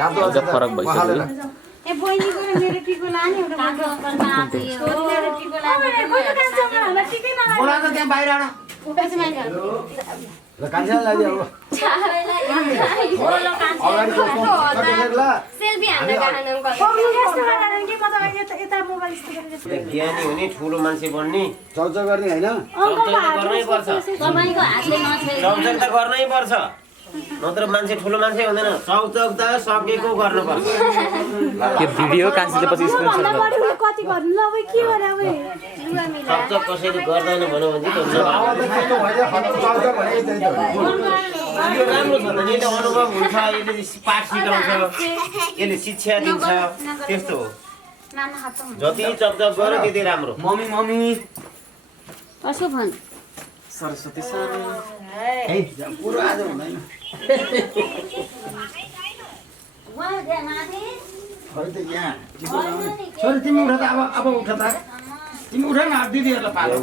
फरक भइसक्यो ए बहिनीको र मेरो टिको लाने एउटा बोला त त्यहाँ बाहिर आउन ल कान्छा लाग्यो अब अगाडि सेल्फी हान्न गाह्रो ज्ञानी हुने ठुलो मान्छे बन्ने चौचौ गर्ने होइन गर्नै पर्छ सबैको हातले नछेड चौचक त गर्नै पर्छ नत्र मान्छे ठुलो मान्छे हुँदैन चौचक त सकेको गर्नुपर्छ यो भिडियो कान्छीले पछि स्क्रिनशट कति गर्नु ल अब के गरे अब चौचक कसैले गर्दैन भनौँ भने चाहिँ यो राम्रो छ त नि त अनुभव हुन्छ यसले पाठ सिकाउँछ यसले शिक्षा दिन्छ त्यस्तो हो जति चकचक गर्यो त्यति राम्रो मम्मी मम्मी कसो भन् सरस्वती सर पुरो आज हुँदैन खै त यहाँ छोरी तिमी उठ त अब उठ त तिमी उठ न दिदीहरूलाई पालो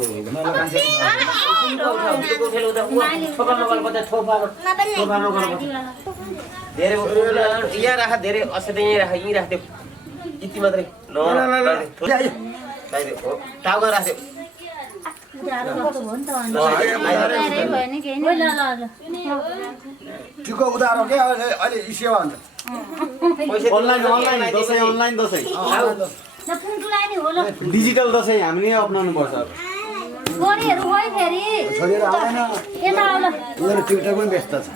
धेरै यहाँ राख धेरै असाध्यै राख यहीँ राख्थ्यो यति मात्रै ल टाउको राख्यो ठिक्क उधारो के अहिले सेवा हुन्छ अनलाइन दसैँ डिजिटल दसैँ हामीले अपनाउनु पर्छ छोडेर आएन उनीहरू टिकटक पनि व्यस्त छ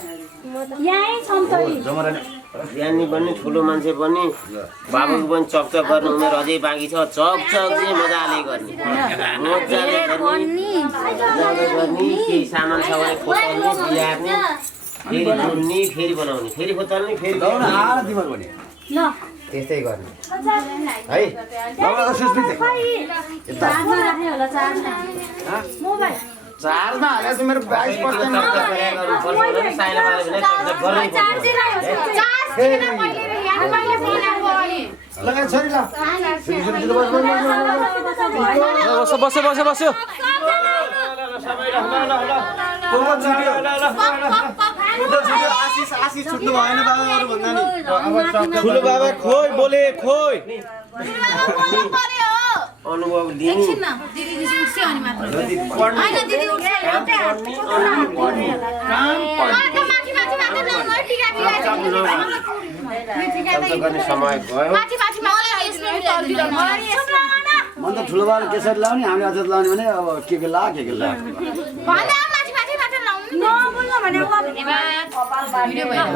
ज्ञानी पनि ठुलो मान्छे पनि बाबुको पनि चकचक गर्ने उमेर अझै बाँकी छ चकचक चाहिँ मजाले गर्ने केही सामान छ भने खोताल्ने बिहार्ने फेरि जोड्ने फेरि बनाउने फेरि खोताल्ने फेरि त्यस्तै गर्ने है चार्जमा हालेको छ मेरो 22% लगाए छोरी ल बस्यो आशिष छुट्नु भएन बाबाहरू भन्दा नि ठुलो बाबा खोइ बोले खोइ अनुभव लिने समय गयो म त ठुलो बाबा केसरी लाउने हामी अझ लाउने भने अब के ला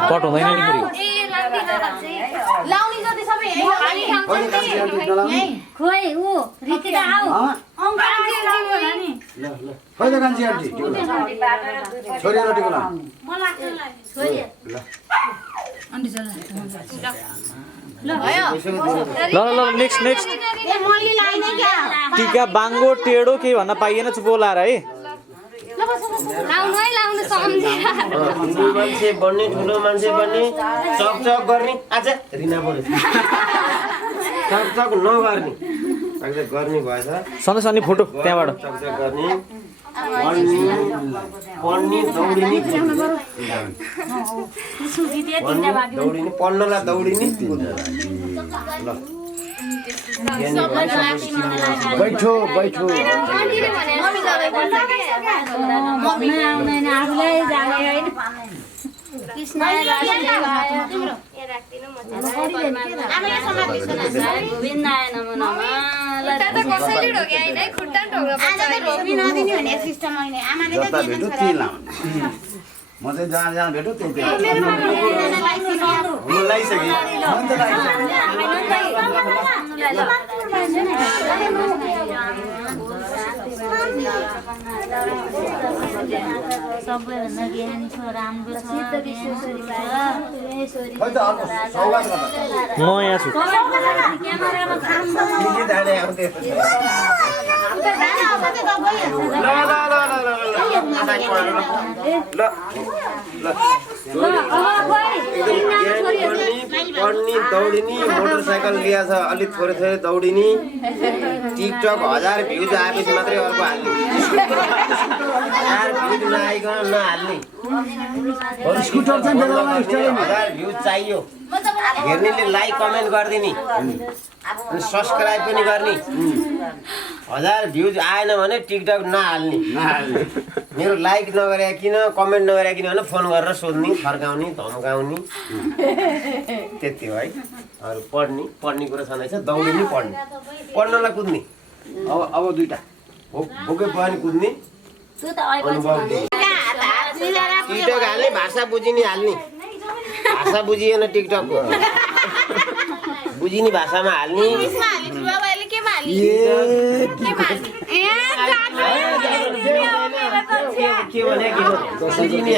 कट हुँदैन नि कहिले कान्छी आन्टी छोरी रोटीको लाउँ ल नेक्स्ट टिका बाङ्गो टेढो केही भन्न पाइएन चुप लाएर है मान्छे बन्ने ठुलो मान्छे बन्ने चकचक गर्ने आज रिना बोले चकचक नगर्ने गर्ने भएछ सन्देश अनि फोटो त्यहाँबाट चकचक गर्ने पढ्ने दौडिने पढ्नलाई दौडिने बैठो जता भेटो त्यही लाउने म चाहिँ जहाँ भेटो त्यही सबैभन्दा ज्ञानी छ राम्रो छ म यहाँ छु पढ्ने दौडिने मोटरसाइकल लिएछ अलिक थोरै दौडिने टिकटक 1000 भ्युज आएपछि मात्रै अर्को हाल्ने 1000 भ्युज नआइकन नहाल्ने स्कुटर चाहिँ 1000 भ्युज चाहियो हेर्नेले लाइक कमेन्ट गरिदिने अनि सब्स्क्राइब पनि गर्ने 1000 भ्युज आएन भने टिकटक नहाल्ने मेरो लाइक नगरे किन कमेन्ट नगरे किन भने फोन गरेर सोध्ने फर्काउने धम्काउने त्यति हो है अरु पढ्ने कुरा छँदैछ दौडिने पढ्नलाई कुद्ने अब दुईटा भोकै पनि कुद्ने टिकटक हाल्ने भाषा बुझिने हाल्ने भाषा बुझिएन टिकटकको बुझिने भाषामा हाल्ने के भने बुझिने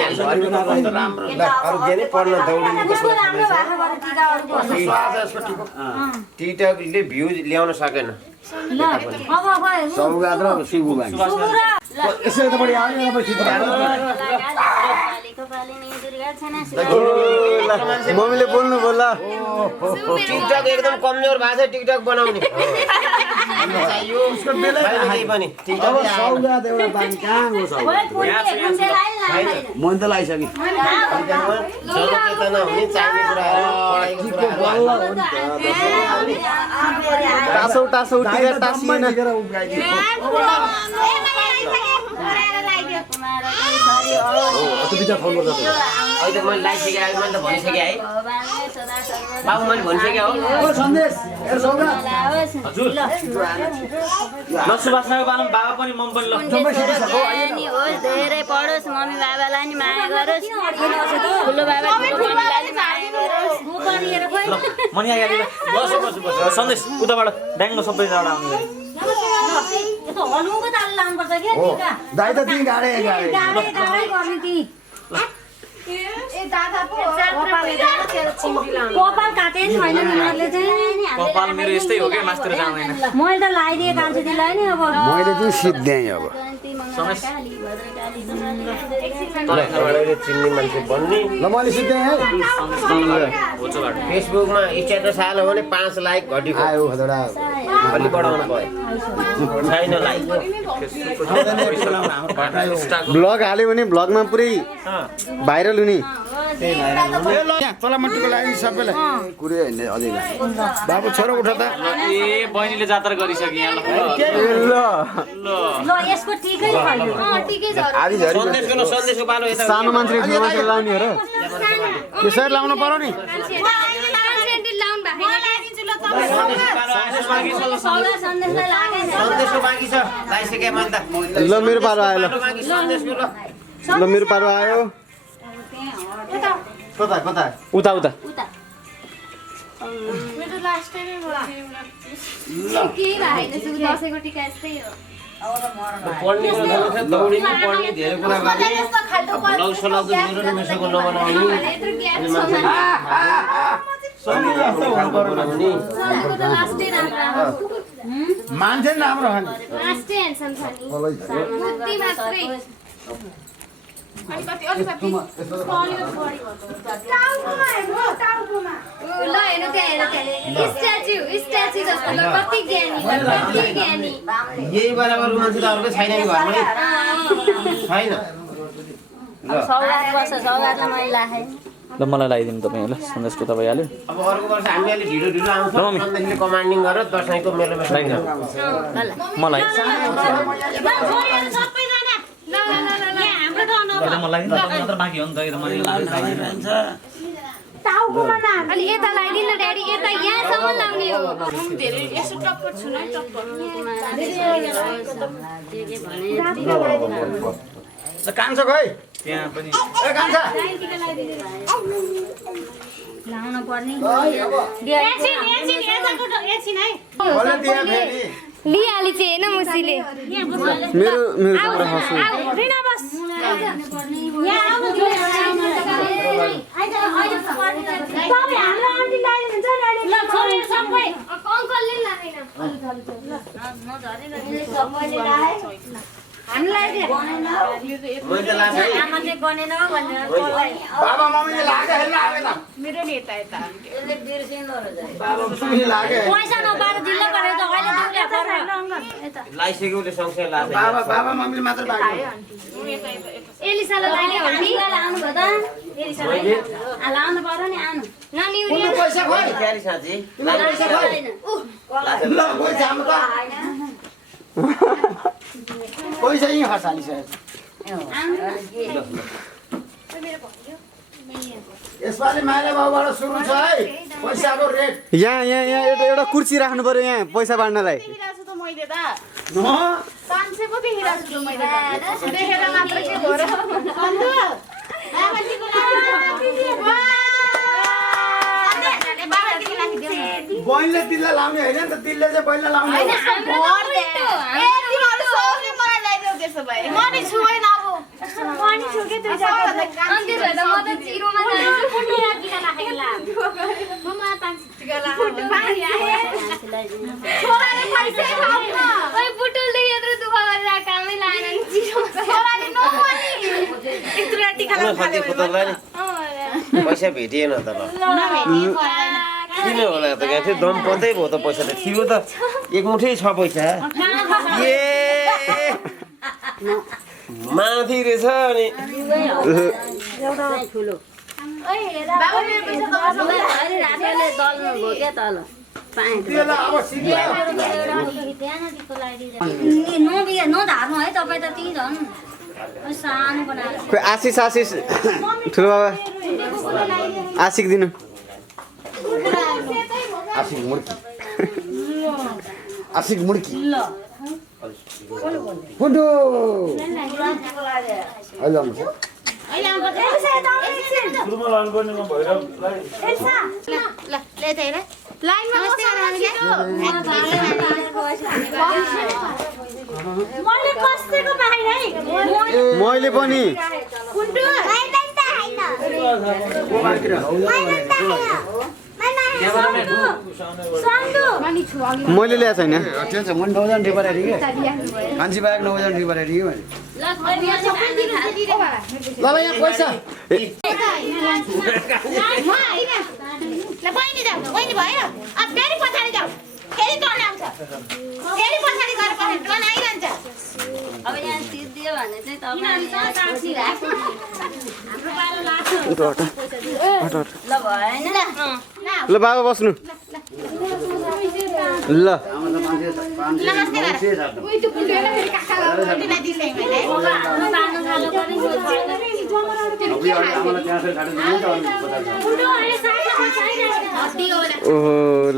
राम्रो पढ्न दौडिने टिकटकले भ्युज ल्याउन सकेन सौगात र शिवु बानी यसो त बढी आयो अब मम्मीले बोल्नु बोल्ला टिकटक एकदम कमजोर भएको छ टिकटक बनाउने चाहियो उसको बेलै छैन केही पनि अब टिकटकै आएन सौगात एउटा बानी कहाँ हो सौगात मैले त लगाइसकेँ जनचेतना हुने चाहिने कुराहरू पढाइको कुराहरू टासौ टासौ टिकट टाँसिएन बिचा फोन गर्दा अहिले त मैले लाइसकेँ मैले त भनिसकेँ है बाबु मैले भनिसकेँ हो ओ सन्देश ए सौगात हजुर ल सुभाष बाबा बाबा पनि मन पनि ल धेरै पढोस् मम्मी बाबालाई नि माया गरोस् ठुलो बाबा ठुलो मम्मीलाई नि माया गरोस् मनी आइहाल्यो ल बस बस बस सन्देश उताबाट ड्याङ्गो सबैजना आउनु हलुको ताल लानुपर्छ के दाइ त तिमी गाडे कपाल काटे नि होइन तिमीहरूले चाहिँ कपाल मेरो यस्तै हो क्या मास्टर जाँदैन मैले त लगाइदिएँ कान्छे दिदीलाई नि अब मैले चाहिँ सिद्ध्याएँ अब चिन्ने मान्छे बन्ने ल मैले सिद्ध्याएँ है फेसबुकमा स्ट्याटस हाल्यो भने 5 लाइक घटेको आयो खतरा अलि बढाउनु भयो छैन लाइक ब्लग हाल्यो भने ब्लगमा पुरै भाइरल हुने चलामटीको लागि सबैलाई कुरै होइन अझै बाबु छोरो उठ त ए बहिनीले जात्रा गरिसके यहाँ ल ल यसको टिकै छैन आधी झरी सन्देशको पालो यता सानो मान्छे ठुलो मान्छे लाउने हो र त्यसरी लाउनु पर्यो नि सन्देशको बाँकी छ लाइसकेँ मैले त ल मेरो पारो आयो ल ल मेरो पारो आयो कता कता उता उता मेरो लास्ट टाइमै केही भएन दसैँको टिका यस्तै हो पढ्ने दौडिने पढ्ने धेरै कुरा गर्ने भ्लग सलग मेरो मिसोको नबनाउने मान्छे राम्रो हो नि लास्टै ह्यान्डसम छ नि बुद्धि मात्रै अलिकति अलिकति ल हेर्नु त्यहाँ हेर्नु स्ट्याच्यु जस्तो ल कति ज्ञानी यही बराबर मान्छे त अर्कै छैन नि घरमै छैन सौगात बस्छ सौगातलाई मैले लाखेँ ल मलाई लगाइदिनु तपाईँ ल सन्देशको त भइहाल्यो अब अर्को वर्ष हामी अलि ढिलो आउँछ सन्देशले कमान्डिङ गरेर दसैँको मेलोमा मलाई मलाई मात्र बाँकी हो नि त अनि यता लगाइदिनु न ड्याडी यता यहाँसम्म लाउने हो धेरै यसो टक्कर छु न टक्कर कान्छ खै त्यहाँ पनि ए कान्छ लाउन पर्ने लिइहाली चाहिँ होइन मुसीले मेरो मेरो कुरा हँसु बाबा मम्मीले लाग्यो हेर्न आवे त मेरो नि यता यता बाबा सुनी लाग्यो पैसा नपाएर दिल्ला गरेर त अहिले लाइसक्यो उसले सँगसँगै लाग्छ बाबा बाबा मम्मीले मात्र बाँकी एलिसालाई लाग्यो हामी लाउनु भयो त लाउनु पर्यो नि आउनु नानी कुन पैसा खोइ क्यारी साँची ल पैसा हाम्रो त पैसा यहीँ खर्चालिसकेको यसपालि माइला बाबुबाट सुरु छ है पैसाको रेट यहाँ यहाँ यहाँ एउटा कुर्सी राख्नु पर्यो यहाँ पैसा बाँड्नलाई मैले त 500 पो देखिरहेको छु मैले देखेर मात्र के हो र बहिनीले तिललाई लाउने होइन नि त तिलले चाहिँ बहिनीलाई लाउने पैसा भेटिएन त ल किन होला त यहाँ थियो दम पत्तै भयो त पैसा त थियो त एक मुठी छ पैसा ए माथि रहेछ अनि ठुलो बाबा मेरो पैसा तल नधार्नु है तपाईँ त ती झन् सानो बनाएर खोइ आशिष ठुलो बाबा आशिक दिनु आशिक मुर्की पुन्डो अहिले आउनु मैले पनि मैले ल्याएको छैन मन 9 डिपरारी के मान्छे बाहेक 9 डिपरारी के ल ल यहाँ पैसा अब यहाँ तिर्दियो भने चाहिँ तपाईँ ल भएन ल बाबा बस्नु ल ओहो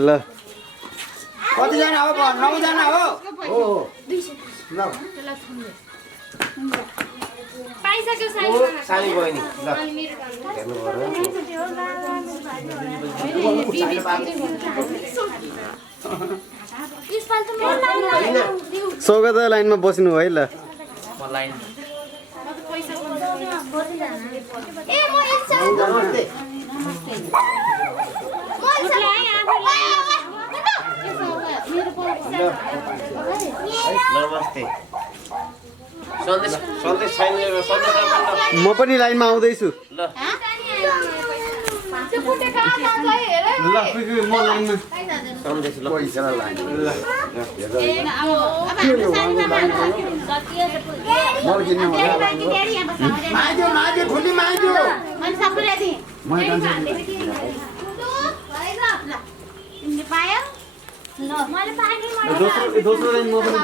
ल कतिजना हो 9 जना हो ल पाइसक्यो साली बहिनी ल सौगात लाइनमा बस्नु है ल नमस्ते सन्देश छैन म पनि लाइनमा आउँदैछु ल म लाइनमा सन्देश ल पैसा लाइन माग्यो ठुली माग्यो दोस्रो लाइन म पनि बसेँ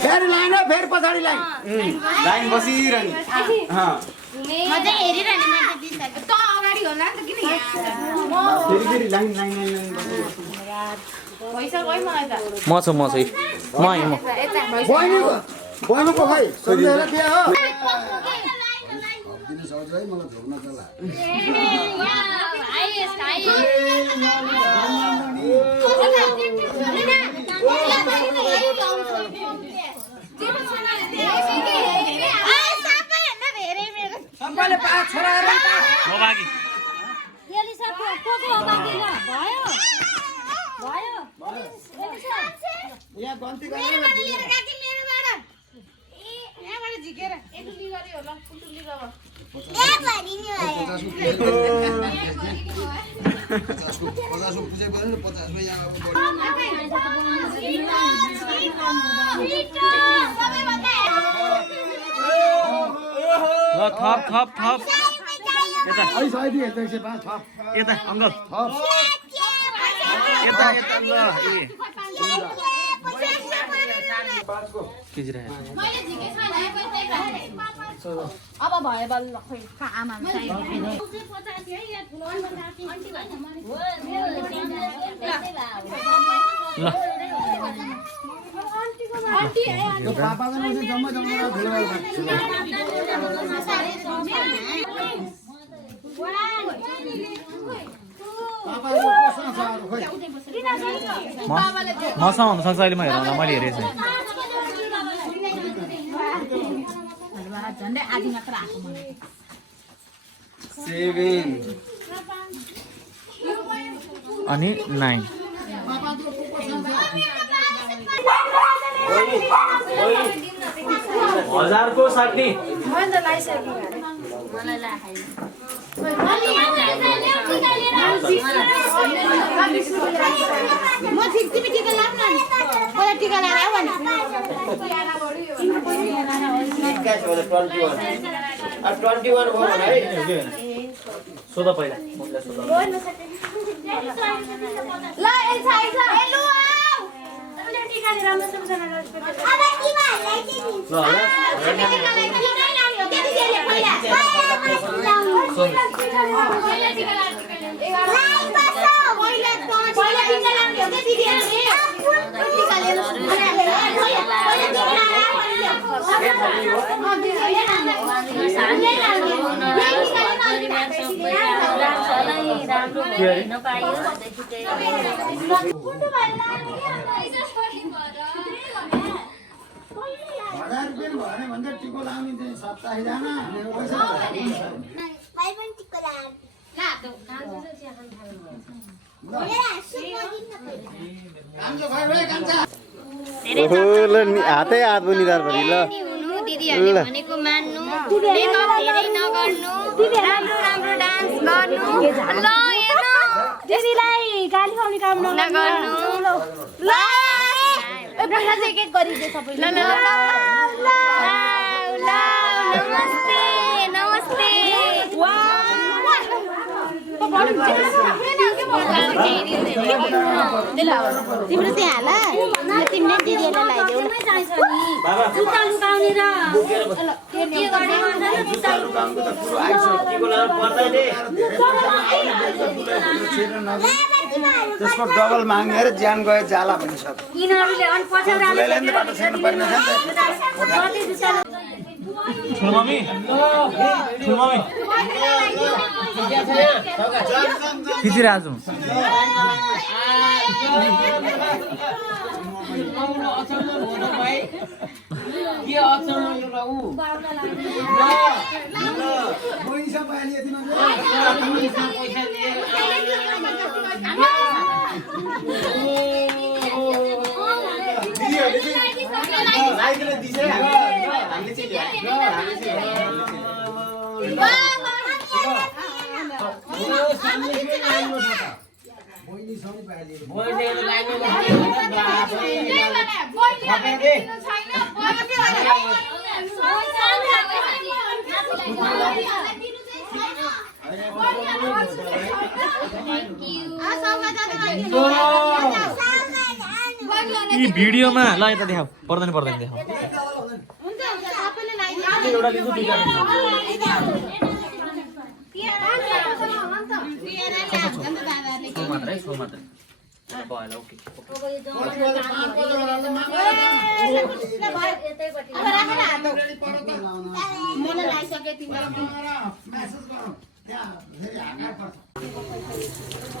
फेरि लाइन हो फेरि पछाडि लाइन लाइन बसिरहने फेरि लाइन लाइन लाइन म छु म बहिनीको खै सम्झेर के हो सबैले पाँच छोरा म बाँकी यहाँ गन्ती गरेर ल थप थप थप यता यता अङ्कल यता यता ल अब भयो बल्ल खोइ आमा मसँग हुनसक्छ अहिले म हेरौँला मैले हेरेको छु झन्डै आधी मात्र आएको मलाई 7 अनि 9 1000 को 60 मैले त लाइसकेको म ठिक तिमी टिका लाऊ न पहिला टिका लगाएर आऊ भने 21 भयो है सोधा पहिला ल एल्सा एल्सा हेलो आऊ तिमीले टिका लिएर राम्रो सँग अब तिमीहरुलाई चाहिँ ल भन्दा टिको लाउने चाहिँ 27 जना भाइ पनि टिको लाऊ हातै हात पनि निधार भरि ल दिदीहरुले भनेको मान्नु मेकअप धेरै नगर्नु राम्रो राम्रो डान्स गर्नु ल हेर्नु दिदीलाई गाली खाउने काम नगर्नु ल ए पैसा चाहिँ एक गरिदे सबै ल ल ल नमस्ते नमस्ते तिम्रो चाहिँ हाल तिमीले दिदीलाई लगाइदेऊ जुत्ता लुकाउने र के गर्ने जुत्ता लुकाउनु त पुरो आइसक्यो टिको लाउनु पर्दैन त्यसको डबल मागेर ज्यान गयो जाला भन्छ यिनीहरूले अनि पछाडि बाटो छैन पर्ने छ ठुलो मम्मी खिचिरहेको छु यी भिडियोमा ल यता देखाऊ पर्दैन देखाऊ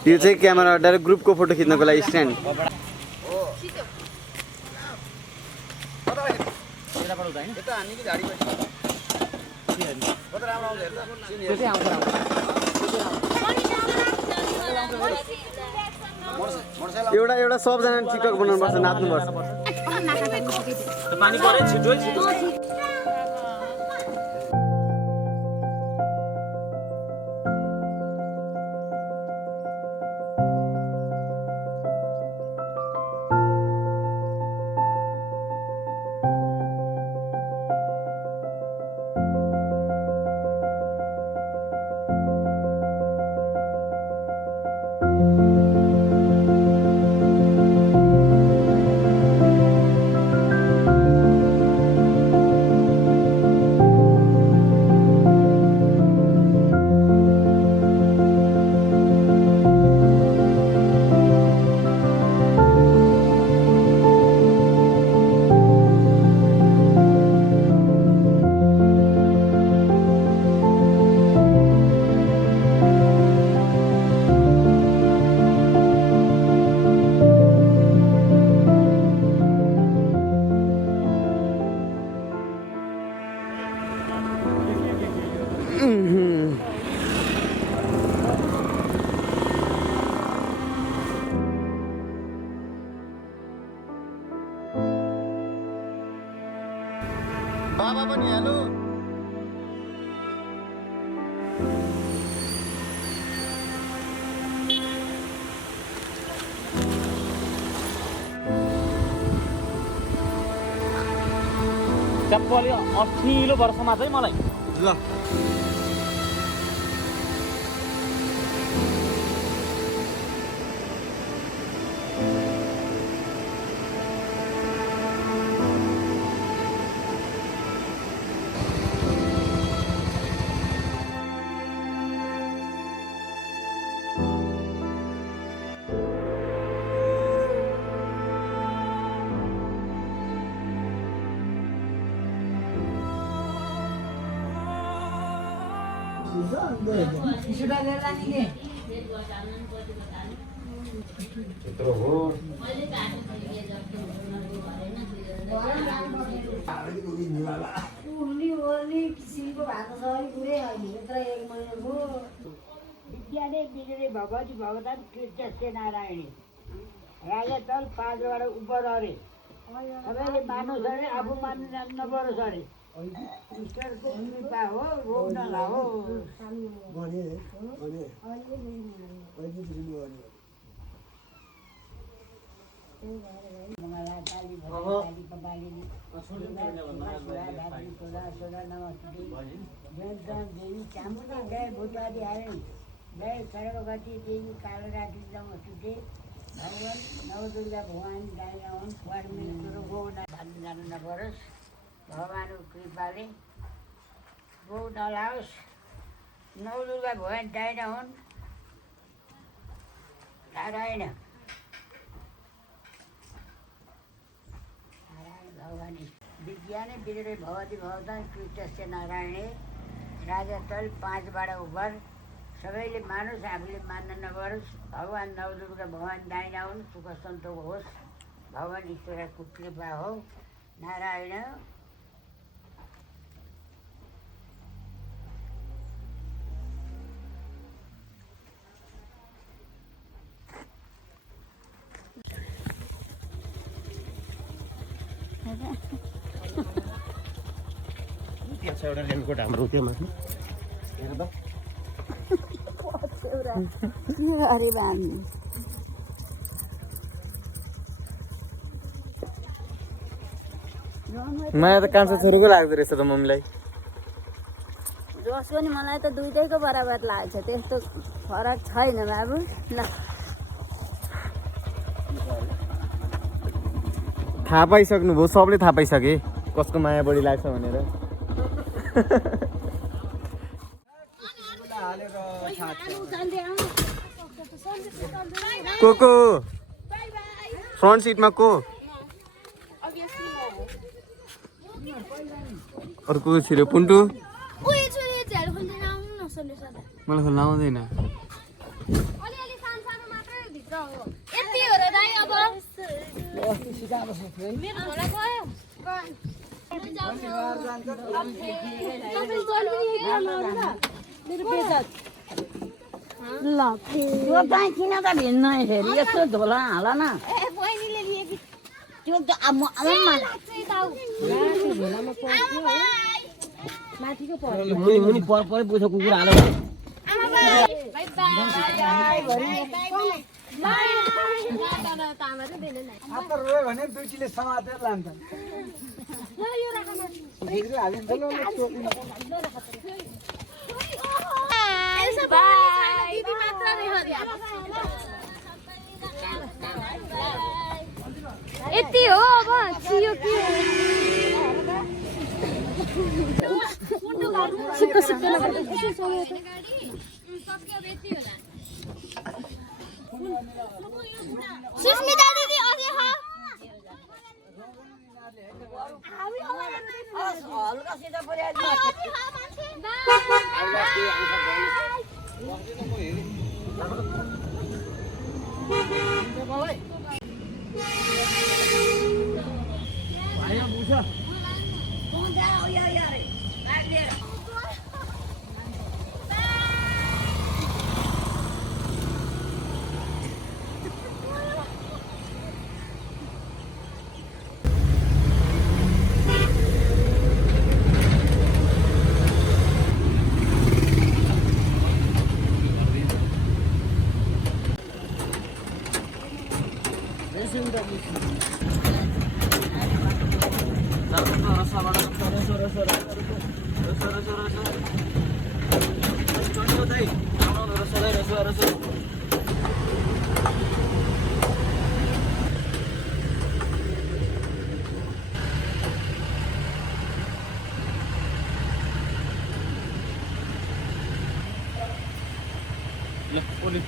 यो चाहिँ क्यामेरा डाइरेक्ट ग्रुपको फोटो खिच्नको लागि स्ट्यान्ड एउटा एउटा सबजना टिकटक बनाउनुपर्छ नाच्नुपर्छ पानी परे छिटो छिटो बाबा पनि हेलो चप्पलले अठिलो वर्षमा चाहिँ मलाई ल यत्रो हो विज्ञाने बिग्रे भगवती भगवता कृष्ण नारायणी राजा तल 5 बाट ऊपर अरे सबैले मान्नुहोस् अरे आफू मान्नु नपरोस् अरे ईश्वरको कृपा हो रोग नलाओस् जय सर्वगति देवी कालरात्रि नमस्तुते भगवान नवदुर्गा भगवान गाई हुन् परमेश्वर गौ जानु नपरोस् भगवानको कृपाले गौ नलाओस् नवदुर्गा भगवान डाइना हुन् नारायण भगवान विज्ञाने बिग्रे भगवती भगवता कृष्ण नारायणे राजा तल 5 बाट उपर सबैले मानुस् आफूले मान्न नपरोस् भगवान नवदुर्गा भगवान दाइना हुन् सुख सन्तोष होस् भगवान ईश्वरको कृपा हो नारायण एउटा रेनकोट हाम्रो त्यो माथि हेर त अरे बाम माया त कान्छो छोरीको लाग्दो रहेछ त मम्मीलाई जसको नि मलाई त दुइटैको बराबर लाग्छ त्यस्तो फरक छैन बाबु ल थाहा पाइसक्नुभयो सबले थाहा पाइसके कसको माया बढी लाग्छ भनेर को फ्रन्ट सिटमा को अर्को छिरो पुन्टु मलाई खोल्न आउँदैन ल त्यो चाहिँ किन त भिन्न फेरि यस्तो झोला हाल न त्यो त मुनि पर पुग्छ कुकुर हाल्यो भने दुईटीले समातेर लान्छन् यति हो अब छियो के सुस्मिता दिदी अझै हल्का सिधा पुर्याइदिनु फेरि आउनु सोधाइरहेछु ल ओली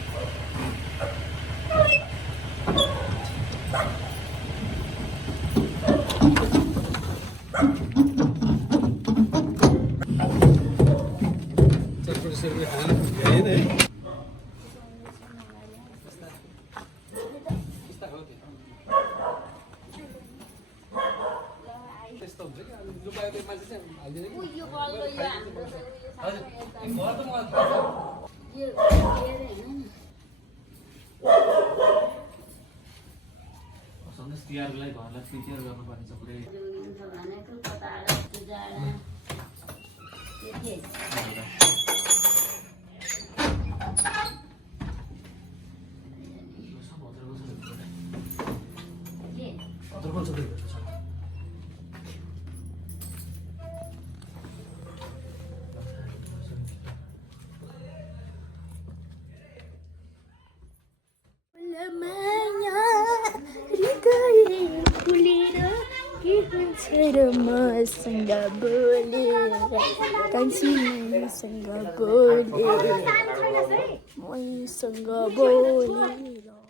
सन्देश तिहारको लागि घरलाई प्रिपेयर गर्नुपर्ने छ पुरै मसँग बोलेर कान्छीसँग बोलेर मैसँग बोलेर